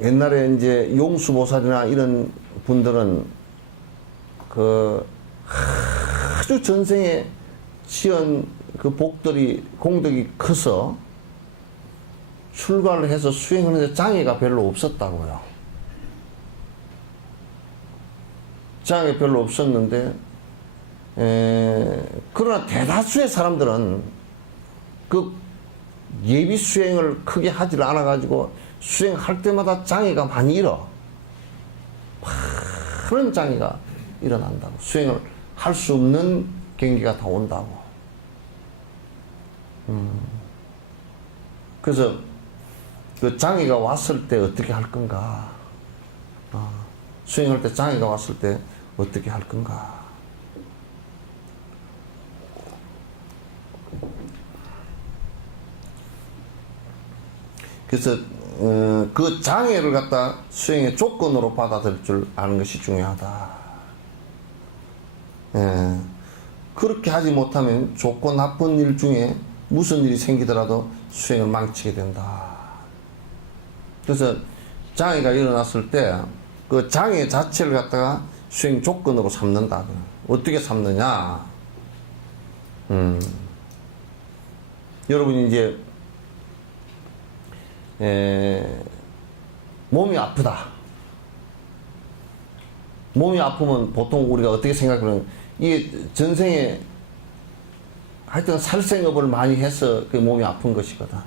옛날에 이제 용수보살이나 이런 분들은 그 아주 전생에 지은 그 복들이 공덕이 커서 출가를 해서 수행하는데 장애가 별로 없었다고요. 장애가 별로 없었는데 그러나 대다수의 사람들은 그 예비 수행을 크게 하질 않아 가지고 수행할 때마다 장애가 많이 일어. 그런 장애가 일어난다고. 수행을 할 수 없는 경기가 다 온다고. 그래서 그 장애가 왔을 때 어떻게 할 건가? 수행할 때 장애가 왔을 때 어떻게 할 건가? 그래서 그 장애를 갖다 수행의 조건으로 받아들일 줄 아는 것이 중요하다. 그렇게 하지 못하면 좋고 나쁜 일 중에 무슨 일이 생기더라도 수행을 망치게 된다. 그래서 장애가 일어났을 때 그 장애 자체를 갖다가 수행 조건으로 삼는다. 어떻게 삼느냐? 여러분이 이제 몸이 아프다. 몸이 아프면 보통 우리가 어떻게 생각하면 이게 전생에 하여튼 살생업을 많이 해서 그 몸이 아픈 것이거든.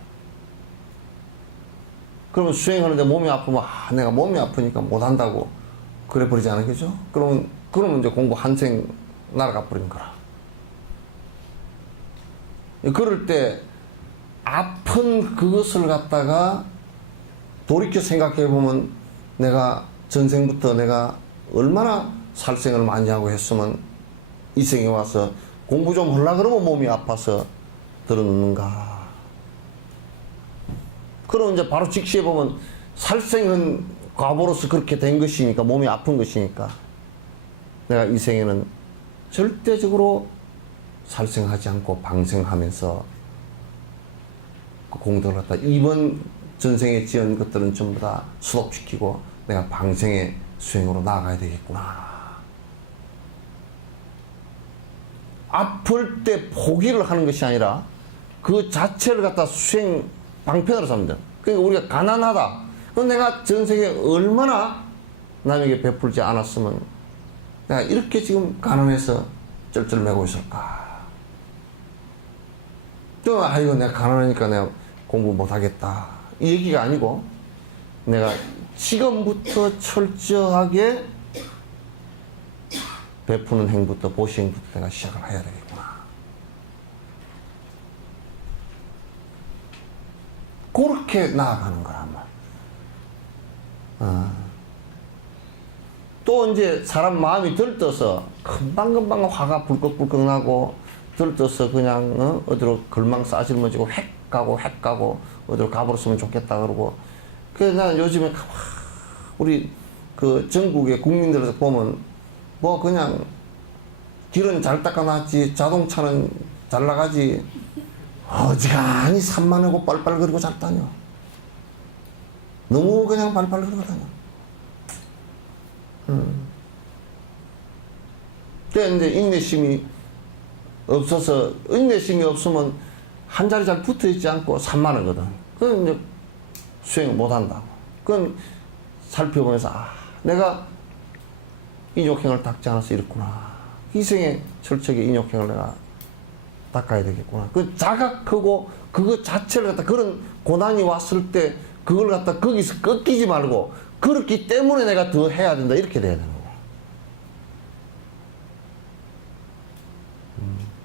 그러면 수행하는데 몸이 아프면 내가 몸이 아프니까 못한다고 그래 버리지 않겠죠? 그러면 이제 공부 한생 날아가 버린 거라. 그럴 때 아픈 그것을 갖다가 돌이켜 생각해 보면 내가 전생부터 내가 얼마나 살생을 많이 하고 했으면 이 생에 와서 공부 좀 하려고 그러면 몸이 아파서 들어눕는가. 그럼 이제 바로 직시해 보면 살생은 과보로서 그렇게 된 것이니까, 몸이 아픈 것이니까 내가 이 생에는 절대적으로 살생하지 않고 방생하면서 그 공덕을 갖다 이번 전생에 지은 것들은 전부 다 수독시키고 내가 방생의 수행으로 나아가야 되겠구나. 아플 때 포기를 하는 것이 아니라 그 자체를 갖다 수행 방편으로 삼는다. 그러니까 우리가 가난하다. 그럼 내가 전생에 얼마나 남에게 베풀지 않았으면 내가 이렇게 지금 가난해서 쩔쩔매고 있을까. 또 아이고 내가 가난하니까 내가 공부 못하겠다. 이 얘기가 아니고 내가 지금부터 철저하게 베푸는 행부터 보시행부터 내가 시작을 해야 되겠구나. 그렇게 나아가는 거란 말. 또 이제 사람 마음이 들떠서 금방금방 화가 불컥불컥 나고 들떠서 그냥 어디로 걸망 싸질머지고 획 가고 어디로 가버렸으면 좋겠다 그러고. 그래서 나는 요즘에 우리 그 전국의 국민들에서 보면 뭐 그냥 길은 잘 닦아놨지 자동차는 잘 나가지 어지간히 산만하고 빨빨거리고 잘 다녀. 너무 그냥 빨빨거리고 다녀. 근데 이제 인내심이 없어서, 인내심이 없으면 한 자리 잘 붙어 있지 않고 산만하거든. 그럼 이제 수행을 못 한다고. 그건 살펴보면서 내가 인욕행을 닦지 않아서 이렇구나. 희생의 철저하게 인욕행을 내가 닦아야 되겠구나. 그 자각하고 그거 자체를 갖다 그런 고난이 왔을 때 그걸 갖다 거기서 꺾이지 말고 그렇기 때문에 내가 더 해야 된다. 이렇게 돼야 되는 거야.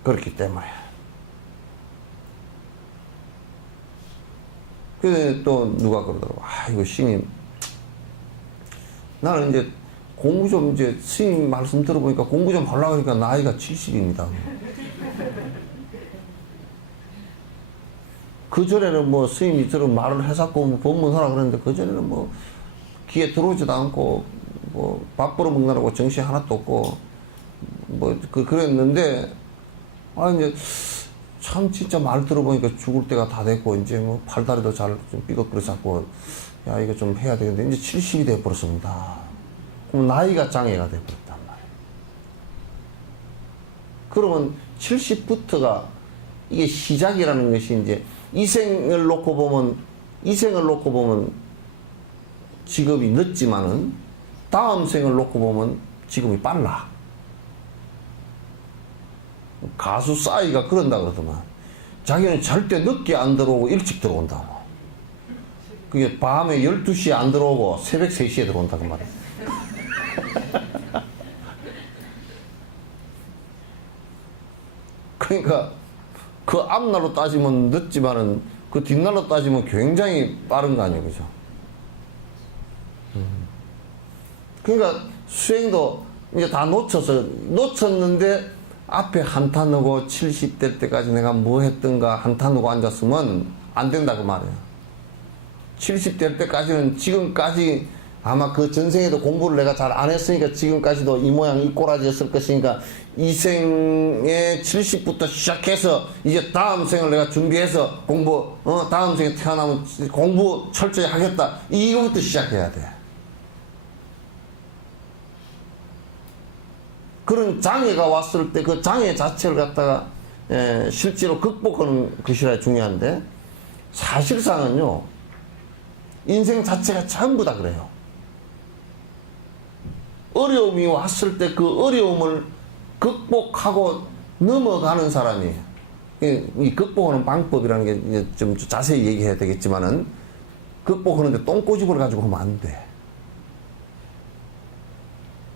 그렇기 때문에. 그래서 또 누가 그러더라고. 이거 스님, 나는 이제 공부 좀 이제 스님 말씀 들어보니까 공부 좀 하려고 하니까 나이가 70입니다. 그전에는 뭐 스님이 들은 말을 해갖고 뭐 법문하라 그랬는데 그전에는 뭐 귀에 들어오지도 않고 뭐 밥 벌어 먹느라고 정신 하나도 없고 뭐 그랬는데 이제 참 진짜 말 들어보니까 죽을 때가 다 됐고 이제 뭐 팔다리도 잘 좀 삐걱거려서 야 이거 좀 해야 되는데 이제 70이 돼버렸습니다. 그럼 나이가 장애가 돼버렸단 말이에요. 그러면 70부터가 이게 시작이라는 것이 이제 이생을 놓고 보면 직업이 늦지만은 다음 생을 놓고 보면 지금이 빨라. 가수 싸이가 그런다 그러더만. 자기는 절대 늦게 안 들어오고 일찍 들어온다고. 그게 밤에 12시에 안 들어오고 새벽 3시에 들어온다고 말이야. 그러니까 그 앞날로 따지면 늦지만은 그 뒷날로 따지면 굉장히 빠른 거 아니에요, 그죠? 그러니까 수행도 이제 다 놓쳤는데 앞에 한타 넣고 70대 때까지 내가 뭐 했던가 한타 넣고 앉았으면 안 된다 그 말이에요. 70대 때까지는 지금까지 아마 그 전생에도 공부를 내가 잘 안 했으니까 지금까지도 이 모양 이 꼬라지였을 것이니까 이 생에 70부터 시작해서 이제 다음 생을 내가 준비해서 다음 생에 태어나면 공부 철저히 하겠다. 이거부터 시작해야 돼. 그런 장애가 왔을 때 그 장애 자체를 갖다가 실제로 극복하는 것이라 중요한데 사실상은요 인생 자체가 전부 다 그래요. 어려움이 왔을 때 그 어려움을 극복하고 넘어가는 사람이 이 극복하는 방법이라는 게 이제 좀 자세히 얘기해야 되겠지만은 극복하는데 똥꼬집을 가지고 하면 안 돼.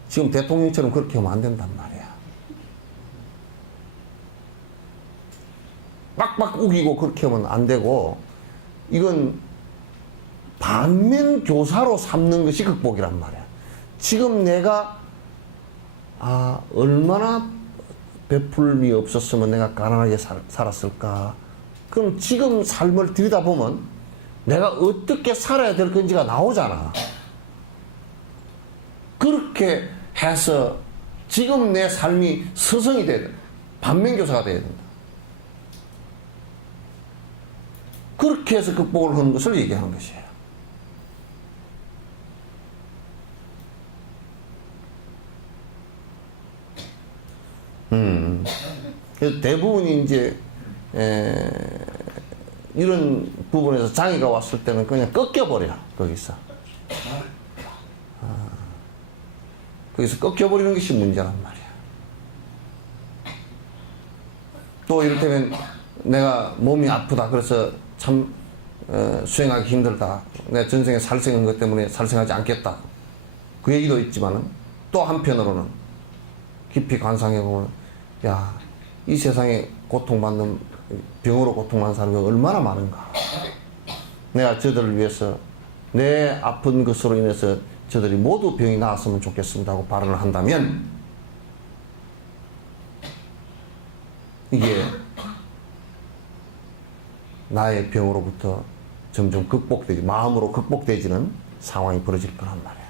지금 대통령처럼 그렇게 하면 안 된단 말이야. 빡빡 우기고 그렇게 하면 안 되고 이건 반면 교사로 삼는 것이 극복이란 말이야. 지금 내가 얼마나 베풀미 없었으면 내가 가난하게 살았을까. 그럼 지금 삶을 들여다보면 내가 어떻게 살아야 될 건지가 나오잖아. 그렇게 해서 지금 내 삶이 서성이 돼야 돼. 반면교사가 돼야 된다. 그렇게 해서 극복을 하는 것을 얘기하는 것이에요. 그래서 대부분이 이제 이런 부분에서 장애가 왔을 때는 그냥 꺾여버려. 거기서 꺾여버리는 것이 문제란 말이야. 또 이를테면 내가 몸이 아프다 그래서 참 수행하기 힘들다. 내가 전생에 살생한 것 때문에 살생하지 않겠다. 그 얘기도 있지만은 또 한편으로는 깊이 관상해보면 이 세상에 고통받는 병으로 고통받는 사람이 얼마나 많은가. 내가 저들을 위해서 내 아픈 것으로 인해서 저들이 모두 병이 나았으면 좋겠습니다 하고 발언을 한다면 이게 나의 병으로부터 점점 마음으로 극복되지는 상황이 벌어질 거란 말이에요.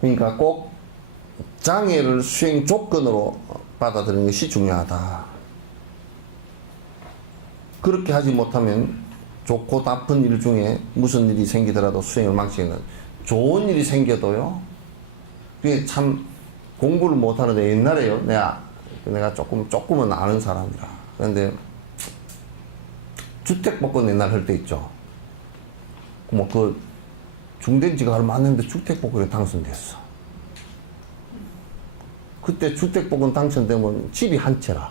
그러니까 꼭 장애를 수행 조건으로 받아들이는 것이 중요하다. 그렇게 하지 못하면 좋고 나쁜 일 중에 무슨 일이 생기더라도 수행을 망치는 좋은 일이 생겨도요. 그게 참 공부를 못하는데 옛날에요. 내가 조금은 아는 사람이라. 그런데 주택복권 옛날 할 때 있죠. 중된 지가 얼마 안 됐는데 주택복권에 당선됐어. 그때 주택복권 당첨되면 집이 한 채라.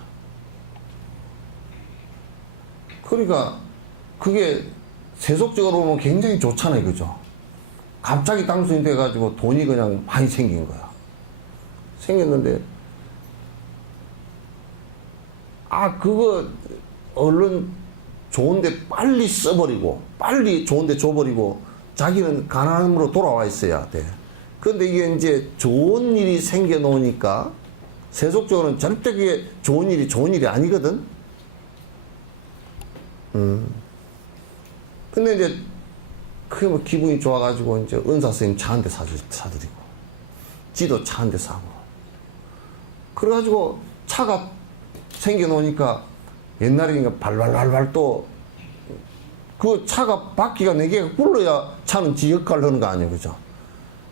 그러니까 그게 세속적으로 보면 굉장히 좋잖아요. 그죠? 갑자기 당선이 돼가지고 돈이 그냥 많이 생긴 거야. 생겼는데 그거 얼른 좋은데 빨리 써버리고 빨리 좋은데 줘버리고 자기는 가난함으로 돌아와 있어야 돼. 그런데 이게 이제 좋은 일이 생겨 놓으니까 세속적으로는 절대 그게 좋은 일이 아니거든. 근데 이제 그게 기분이 좋아가지고 이제 은사 선생님 차 한 대 사드리고 지도 차 한 대 사고 그래가지고 차가 생겨 놓으니까 옛날이니까 발발발발 또 그 차가 바퀴가 4개가 굴러야 차는 지 역할을 하는 거 아니에요, 그죠?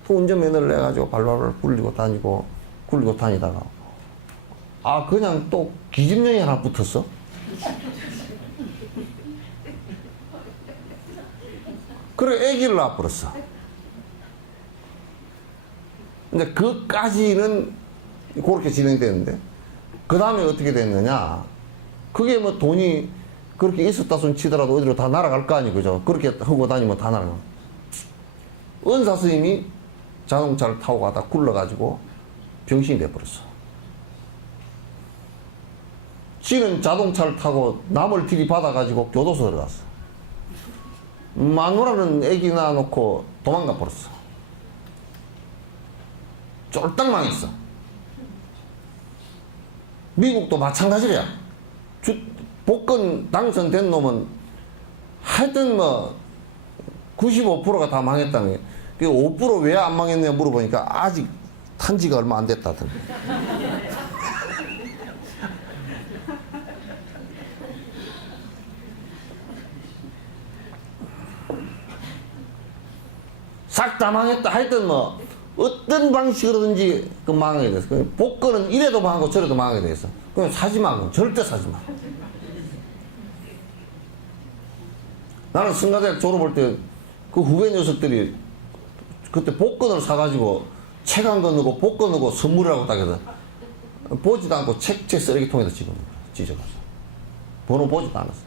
또 운전면허를 내가지고 발발발 굴리고 다니고 굴리고 다니다가 그냥 또 기집년이 하나 붙었어. 그래 애기를 낳아버렸어. 근데 그까지는 그렇게 진행되는데 그 다음에 어떻게 됐느냐, 그게 뭐 돈이 그렇게 있었다 손 치더라도 어디로 다 날아갈 거 아니에요, 그죠? 그렇게 하고 다니면 다 날아가. 은사 스님이 자동차를 타고 가다 굴러가지고 병신이 돼버렸어. 지는 자동차를 타고 남을 들이받아가지고 교도소 들어갔어. 마누라는 애기 낳아놓고 도망가 버렸어. 쫄딱 망했어. 미국도 마찬가지야. 복권 당선된 놈은 하여튼 뭐 95%가 다 망했다는 게, 그 5% 왜 안 망했냐 물어보니까 아직 탄 지가 얼마 안 됐다더니. 싹 다 망했다. 하여튼 뭐 어떤 방식으로든지 그 망하게 됐어. 복권은 이래도 망하고 저래도 망하게 됐어. 그냥 사지 마. 그럼 절대 사지 마. 나는 승가대학 졸업할 때 그 후배 녀석들이 그때 복권을 사가지고 책 한 권 넣고 복권 넣고 선물이라고 딱 해서 보지도 않고 책 쓰레기통에다 찢어가서 번호 보지도 않았어.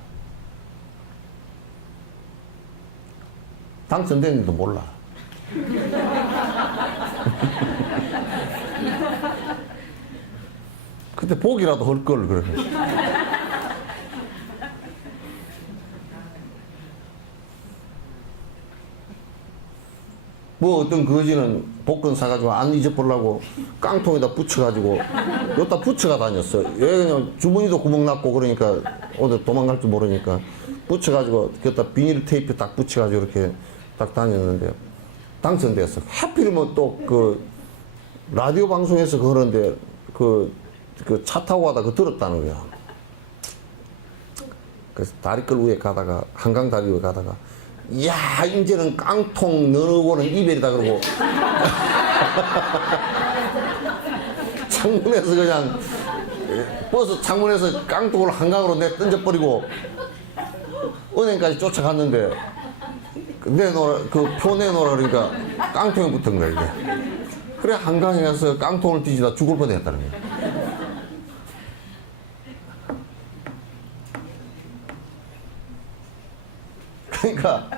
당선됐는지도 몰라. 그때 보기라도 할 걸 그래. 뭐 어떤 거지는 복권 사가지고 안 잊어버리려고 깡통에다 붙여가지고 여기다 붙여가 다녔어. 왜 그냥 주머니도 구멍 났고 그러니까 어디 도망갈 줄 모르니까 붙여가지고 여기다 비닐 테이프 딱 붙여가지고 이렇게 딱 다녔는데 당선됐어. 하필이면 또 그 라디오 방송에서 그러는데 그 차 타고 가다 그 들었다는 거야. 그래서 다리끌 위에 가다가 한강 다리 위에 가다가 야 이제는 깡통 너하고는 이별이다 그러고 창문에서 그냥 버스 창문에서 깡통을 한강으로 내 던져버리고 은행까지 쫓아갔는데 내놓으라 그 표 내놓으라 그러니까 깡통에 붙은 거야 이게. 그래 한강에 가서 깡통을 뒤지다 죽을 뻔했다는 거야. 그러니까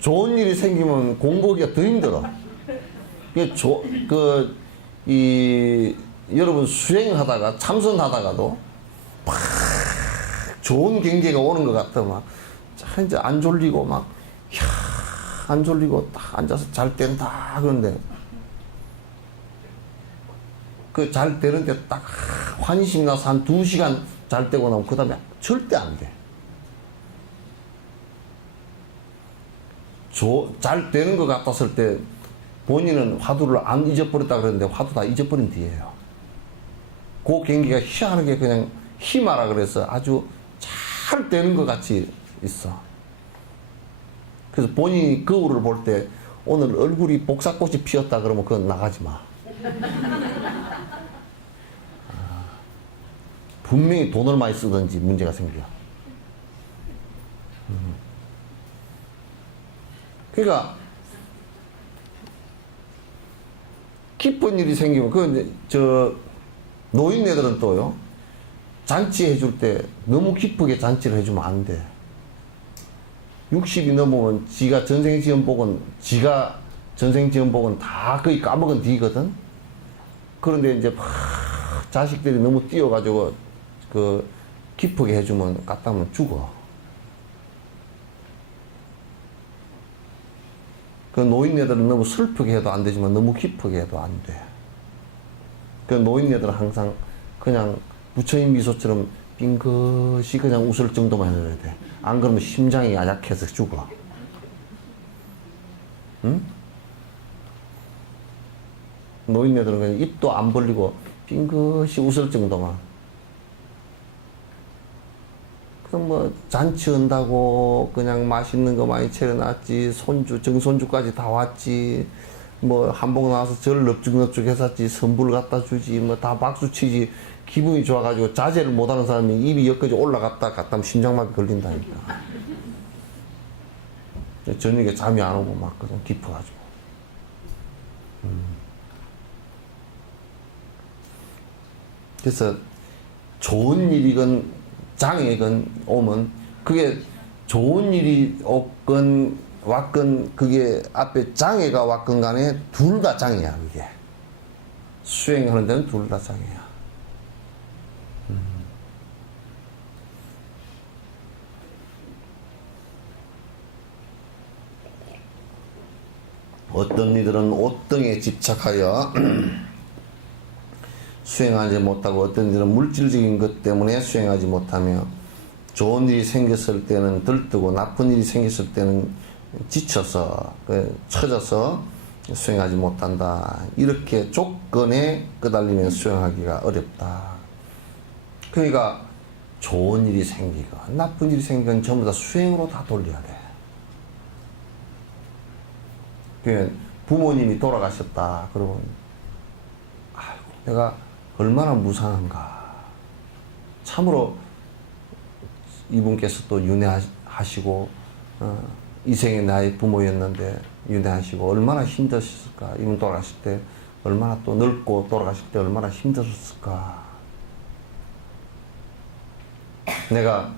좋은 일이 생기면 공부하기가 더 힘들어. 여러분 수행하다가 참선하다가도 막 좋은 경계가 오는 것 같아. 막 이제 안 졸리고 막 안 졸리고 딱 앉아서 잘 땐다 그런데 그 잘 되는데 딱 환심 나서 한 2시간 잘 때고 나면 그 다음에 절대 안 돼. 잘 되는 것 같았을 때 본인은 화두를 안 잊어버렸다 그러는데 화두 다 잊어버린 뒤에요. 그 경기가 희한하게 그냥 희마라 그래서 아주 잘 되는 것 같이 있어. 그래서 본인이 거울을 볼 때 오늘 얼굴이 복사꽃이 피었다 그러면 그건 나가지 마. 분명히 돈을 많이 쓰든지 문제가 생겨. 그러니까 기쁜 일이 생기면 노인네들은 또요 잔치 해줄 때 너무 기쁘게 잔치를 해주면 안 돼. 60이 넘으면 지가 전생지연복은 다 거의 까먹은 뒤거든. 그런데 이제 막 자식들이 너무 뛰어가지고 기쁘게 해주면 까딱하면 죽어. 그 노인네들은 너무 슬프게 해도 안 되지만 너무 기쁘게 해도 안 돼. 그 노인네들은 항상 그냥 부처님 미소처럼 빙긋이 그냥 웃을 정도만 해줘야 돼. 안 그러면 심장이 약해서 죽어. 응? 노인네들은 그냥 입도 안 벌리고 빙긋이 웃을 정도만. 뭐 잔치한다고 그냥 맛있는 거 많이 차려놨지, 손주 정손주까지 다 왔지, 뭐 한복 나와서 절 넙죽넙죽 해놨지, 선물 갖다 주지, 뭐 다 박수 치지. 기분이 좋아가지고 자제를 못하는 사람이 입이 여기까지 올라갔다 갔다 하면 심장마비 걸린다니까. 저녁에 잠이 안 오고 막 그냥 깊어가지고. 그래서 좋은 일이건 장애건 오면 그게 좋은 일이 없건 왔건 그게 앞에 장애가 왔건 간에 둘 다 장애야. 그게 수행하는 데는 둘 다 장애야. 어떤 이들은 옷등에 집착하여 수행하지 못하고, 어떤 이들은 물질적인 것 때문에 수행하지 못하며, 좋은 일이 생겼을 때는 들뜨고 나쁜 일이 생겼을 때는 지쳐서 처져서 수행하지 못한다. 이렇게 조건에 끄달리면 수행하기가 어렵다. 그러니까 좋은 일이 생기건 나쁜 일이 생기건 전부 다 수행으로 다 돌려야 돼. 그러니까 부모님이 돌아가셨다 그러면 아이고 내가 얼마나 무상한가. 참으로 이분께서 또 윤회하시고 이 생에 나의 부모였는데 윤회하시고 얼마나 힘드셨을까. 이분 돌아가실 때 얼마나 또 늙고 돌아가실 때 얼마나 힘드셨을까. 내가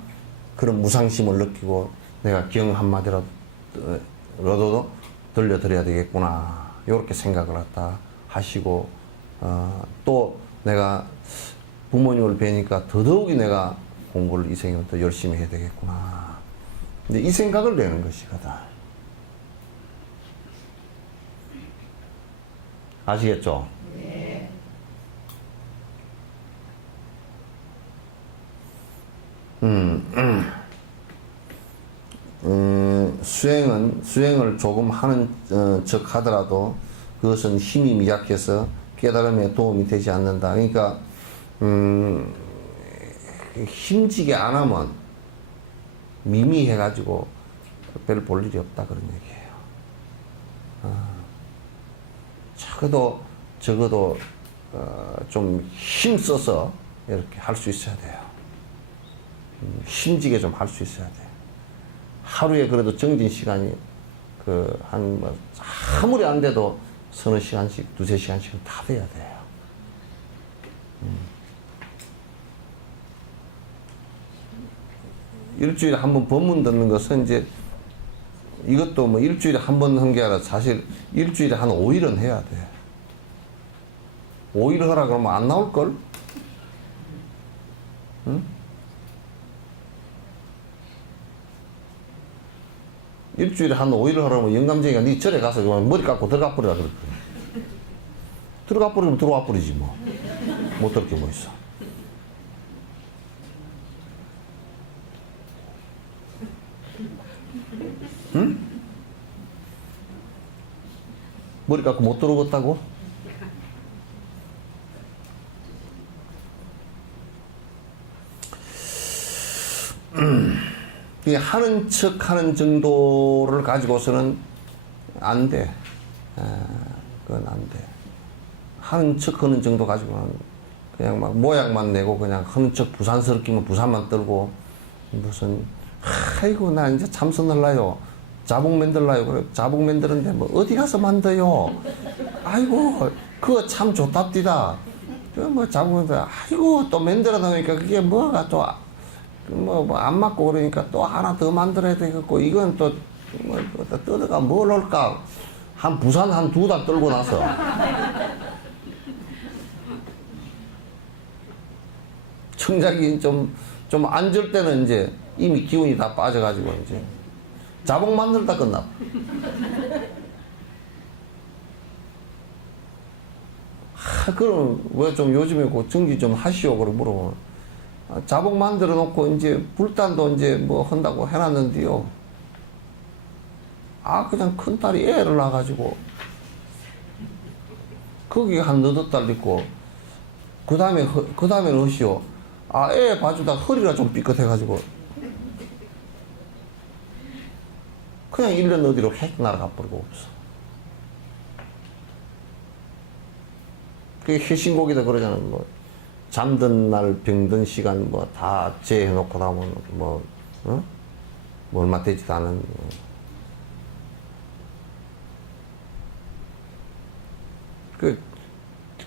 그런 무상심을 느끼고 내가 경 한마디라도 들려드려야 되겠구나. 이렇게 생각을 했다 하시고, 또 내가 부모님을 뵈니까 더더욱이 내가 공부를 이 생에는 더 열심히 해야 되겠구나. 근데 이 생각을 내는 것이거든. 아시겠죠? 네. 수행을 조금 하는 척 하더라도 그것은 힘이 미약해서 깨달음에 도움이 되지 않는다. 그러니까 힘지게 안 하면 미미해가지고 별 볼 일이 없다 그런 얘기예요. 적어도 좀 힘써서 이렇게 할 수 있어야 돼요. 힘지게 좀 할 수 있어야 돼요. 하루에 그래도 정진 시간이 아무리 안 돼도 서너 시간씩, 두세 시간씩은 다 돼야 돼요. 일주일에 한 번 법문 듣는 것은 이제 이것도 뭐 일주일에 한 번 한 게 아니라 사실 일주일에 한 5일은 해야 돼. 5일 하라 그러면 안 나올걸? 응? 일주일에 한 5일을 하라면 영감쟁이가 네 절에 가서 머리 깎고 들어가 버리라 그랬거든. 들어가 버리면 들어와 버리지 뭐. 못 들을 게 뭐 있어. 응? 머리 깎고 못 들어오겠다고? 하는 척 하는 정도를 가지고서는 안 돼. 그건 안 돼. 하는 척 하는 정도 가지고는 그냥 막 모양만 내고 그냥 하는 척 부산스럽기만 부산만 떨고 무슨 아이고 나 이제 참선 할라요. 자복 만들라요. 그래 자복 만드는데 뭐 어디 가서 만들어요. 아이고 그거 참 좋답디다. 뭐 자복 만들 아이고 또 만들어 놓으니까 그게 뭐가 또 뭐 안 맞고 그러니까 또 하나 더 만들어야 되겠고 이건 또 뭐 떠다가 뭘 할까 한 부산 한 2달 떨고 나서 청작이 좀 앉을 때는 이제 이미 기운이 다 빠져가지고 이제 자복 만들다 끝나. 그럼 왜 좀 요즘에 그 정지 좀 하시오 그러고 물어보면 자복 만들어 놓고 이제 불단도 이제 뭐 한다고 해놨는데요. 그냥 큰딸이 애를 낳아가지고 거기 한 너댓 달 있고 그 다음에는 어시오. 애 봐주다 허리가 좀 삐끗해가지고 그냥 1년 어디로 획 날아가 버리고 없어. 그게 해신곡이다 그러잖아. 뭐 잠든 날 병든 시간 뭐 다 제해놓고 나면 뭐 얼마 되지도 않은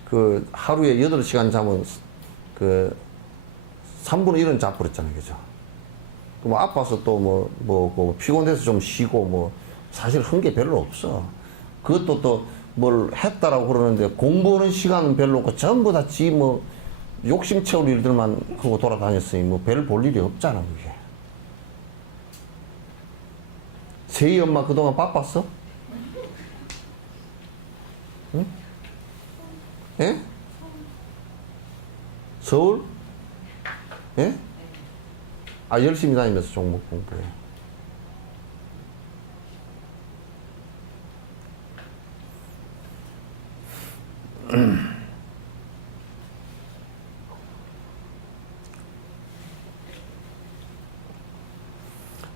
그 하루에 8시간 자면 그 3분의 1은 자버렸잖아요. 그죠? 뭐 아파서 또 뭐 피곤해서 좀 쉬고 뭐 사실 한 게 별로 없어. 그것도 또 뭘 했다라고 그러는데 공부하는 시간은 별로 없고 전부 다 지 뭐 욕심 채울 일들만 하고 돌아다녔으니 뭐 별 볼 일이 없잖아. 그게. 세희 엄마 그동안 바빴어? 응? 예? 서울? 예? 아, 열심히 다니면서 종목 공부해.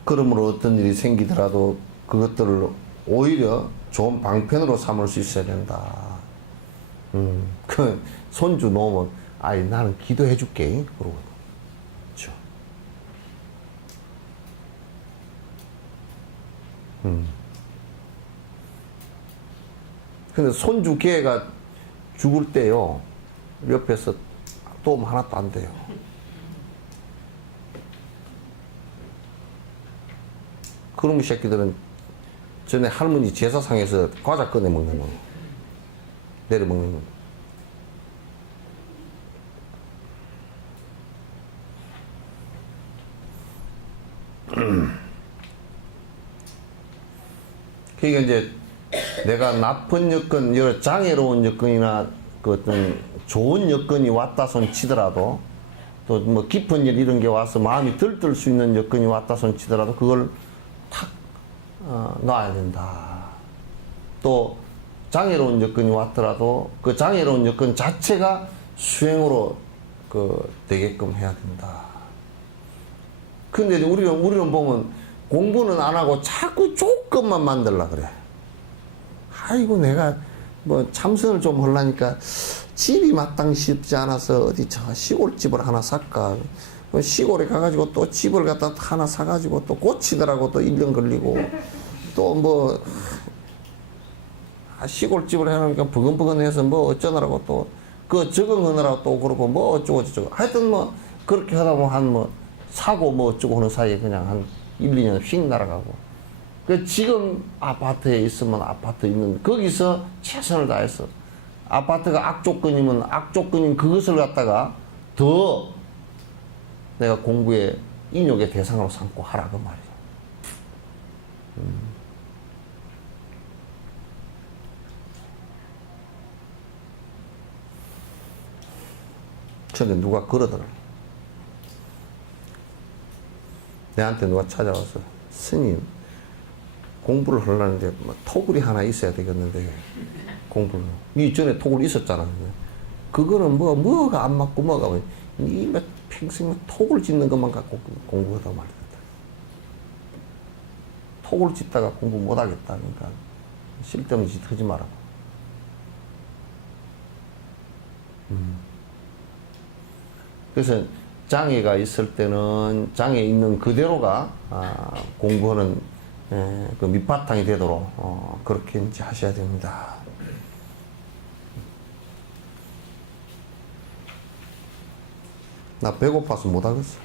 그러므로 어떤 일이 생기더라도 그것들을 오히려 좋은 방편으로 삼을 수 있어야 된다. 그 손주 놓으면 아이 나는 기도해 줄게 그러고 그렇죠. 근데 손주 걔가 죽을 때요 옆에서 도움 하나도 안 돼요. 그런 새끼들은 전에 할머니 제사상에서 과자 꺼내 먹는 거 내려 먹는 거. 그러니까 이제 내가 나쁜 여건, 여러 장애로운 여건이나 그 어떤 좋은 여건이 왔다 손 치더라도 또 뭐 깊은 일 이런 게 와서 마음이 들뜰 수 있는 여건이 왔다 손 치더라도 그걸 탁 놔야 된다. 또 장애로운 여건이 왔더라도 그 장애로운 여건 자체가 수행으로 되게끔 해야 된다. 근데 우리는 보면 공부는 안 하고 자꾸 조건만 만들라 그래. 아이고 내가 뭐 참선을 좀 하려니까 집이 마땅치 않아서 어디 저 시골집을 하나 살까. 시골에 가가지고 또 집을 갖다 하나 사가지고 또 고치더라고 또 1년 걸리고 또 뭐 시골집을 해놓으니까 버근버근해서 뭐 어쩌느라고 또 그 적응하느라고 또 그러고 뭐 어쩌고 저쩌고 하여튼 뭐 그렇게 하다 보면 한 뭐 사고 뭐 어쩌고 하는 사이에 그냥 한 1, 2년 휙 날아가고 그 지금 아파트에 있으면 아파트 있는 거기서 최선을 다해서 아파트가 악조건이면 악조건인 그것을 갖다가 더 내가 공부에 인욕의 대상으로 삼고 하라 그 말이야. 전에 누가 그러더라. 내한테 누가 찾아와서 스님 공부를 하려는데 뭐 토굴이 하나 있어야 되겠는데 공부를 이 전에 토굴 있었잖아. 그거는 뭐가 안 맞고 뭐가 니 평생 토굴 짓는 것만 갖고 공부하다 말이다. 토굴 짓다가 공부 못하겠다. 그러니까 쓸데없는 짓 하지 마라. 그래서 장애가 있을 때는 장애 있는 그대로가 공부하는 그 밑바탕이 되도록 그렇게 이제 하셔야 됩니다. 나 배고파서 못 하겠어.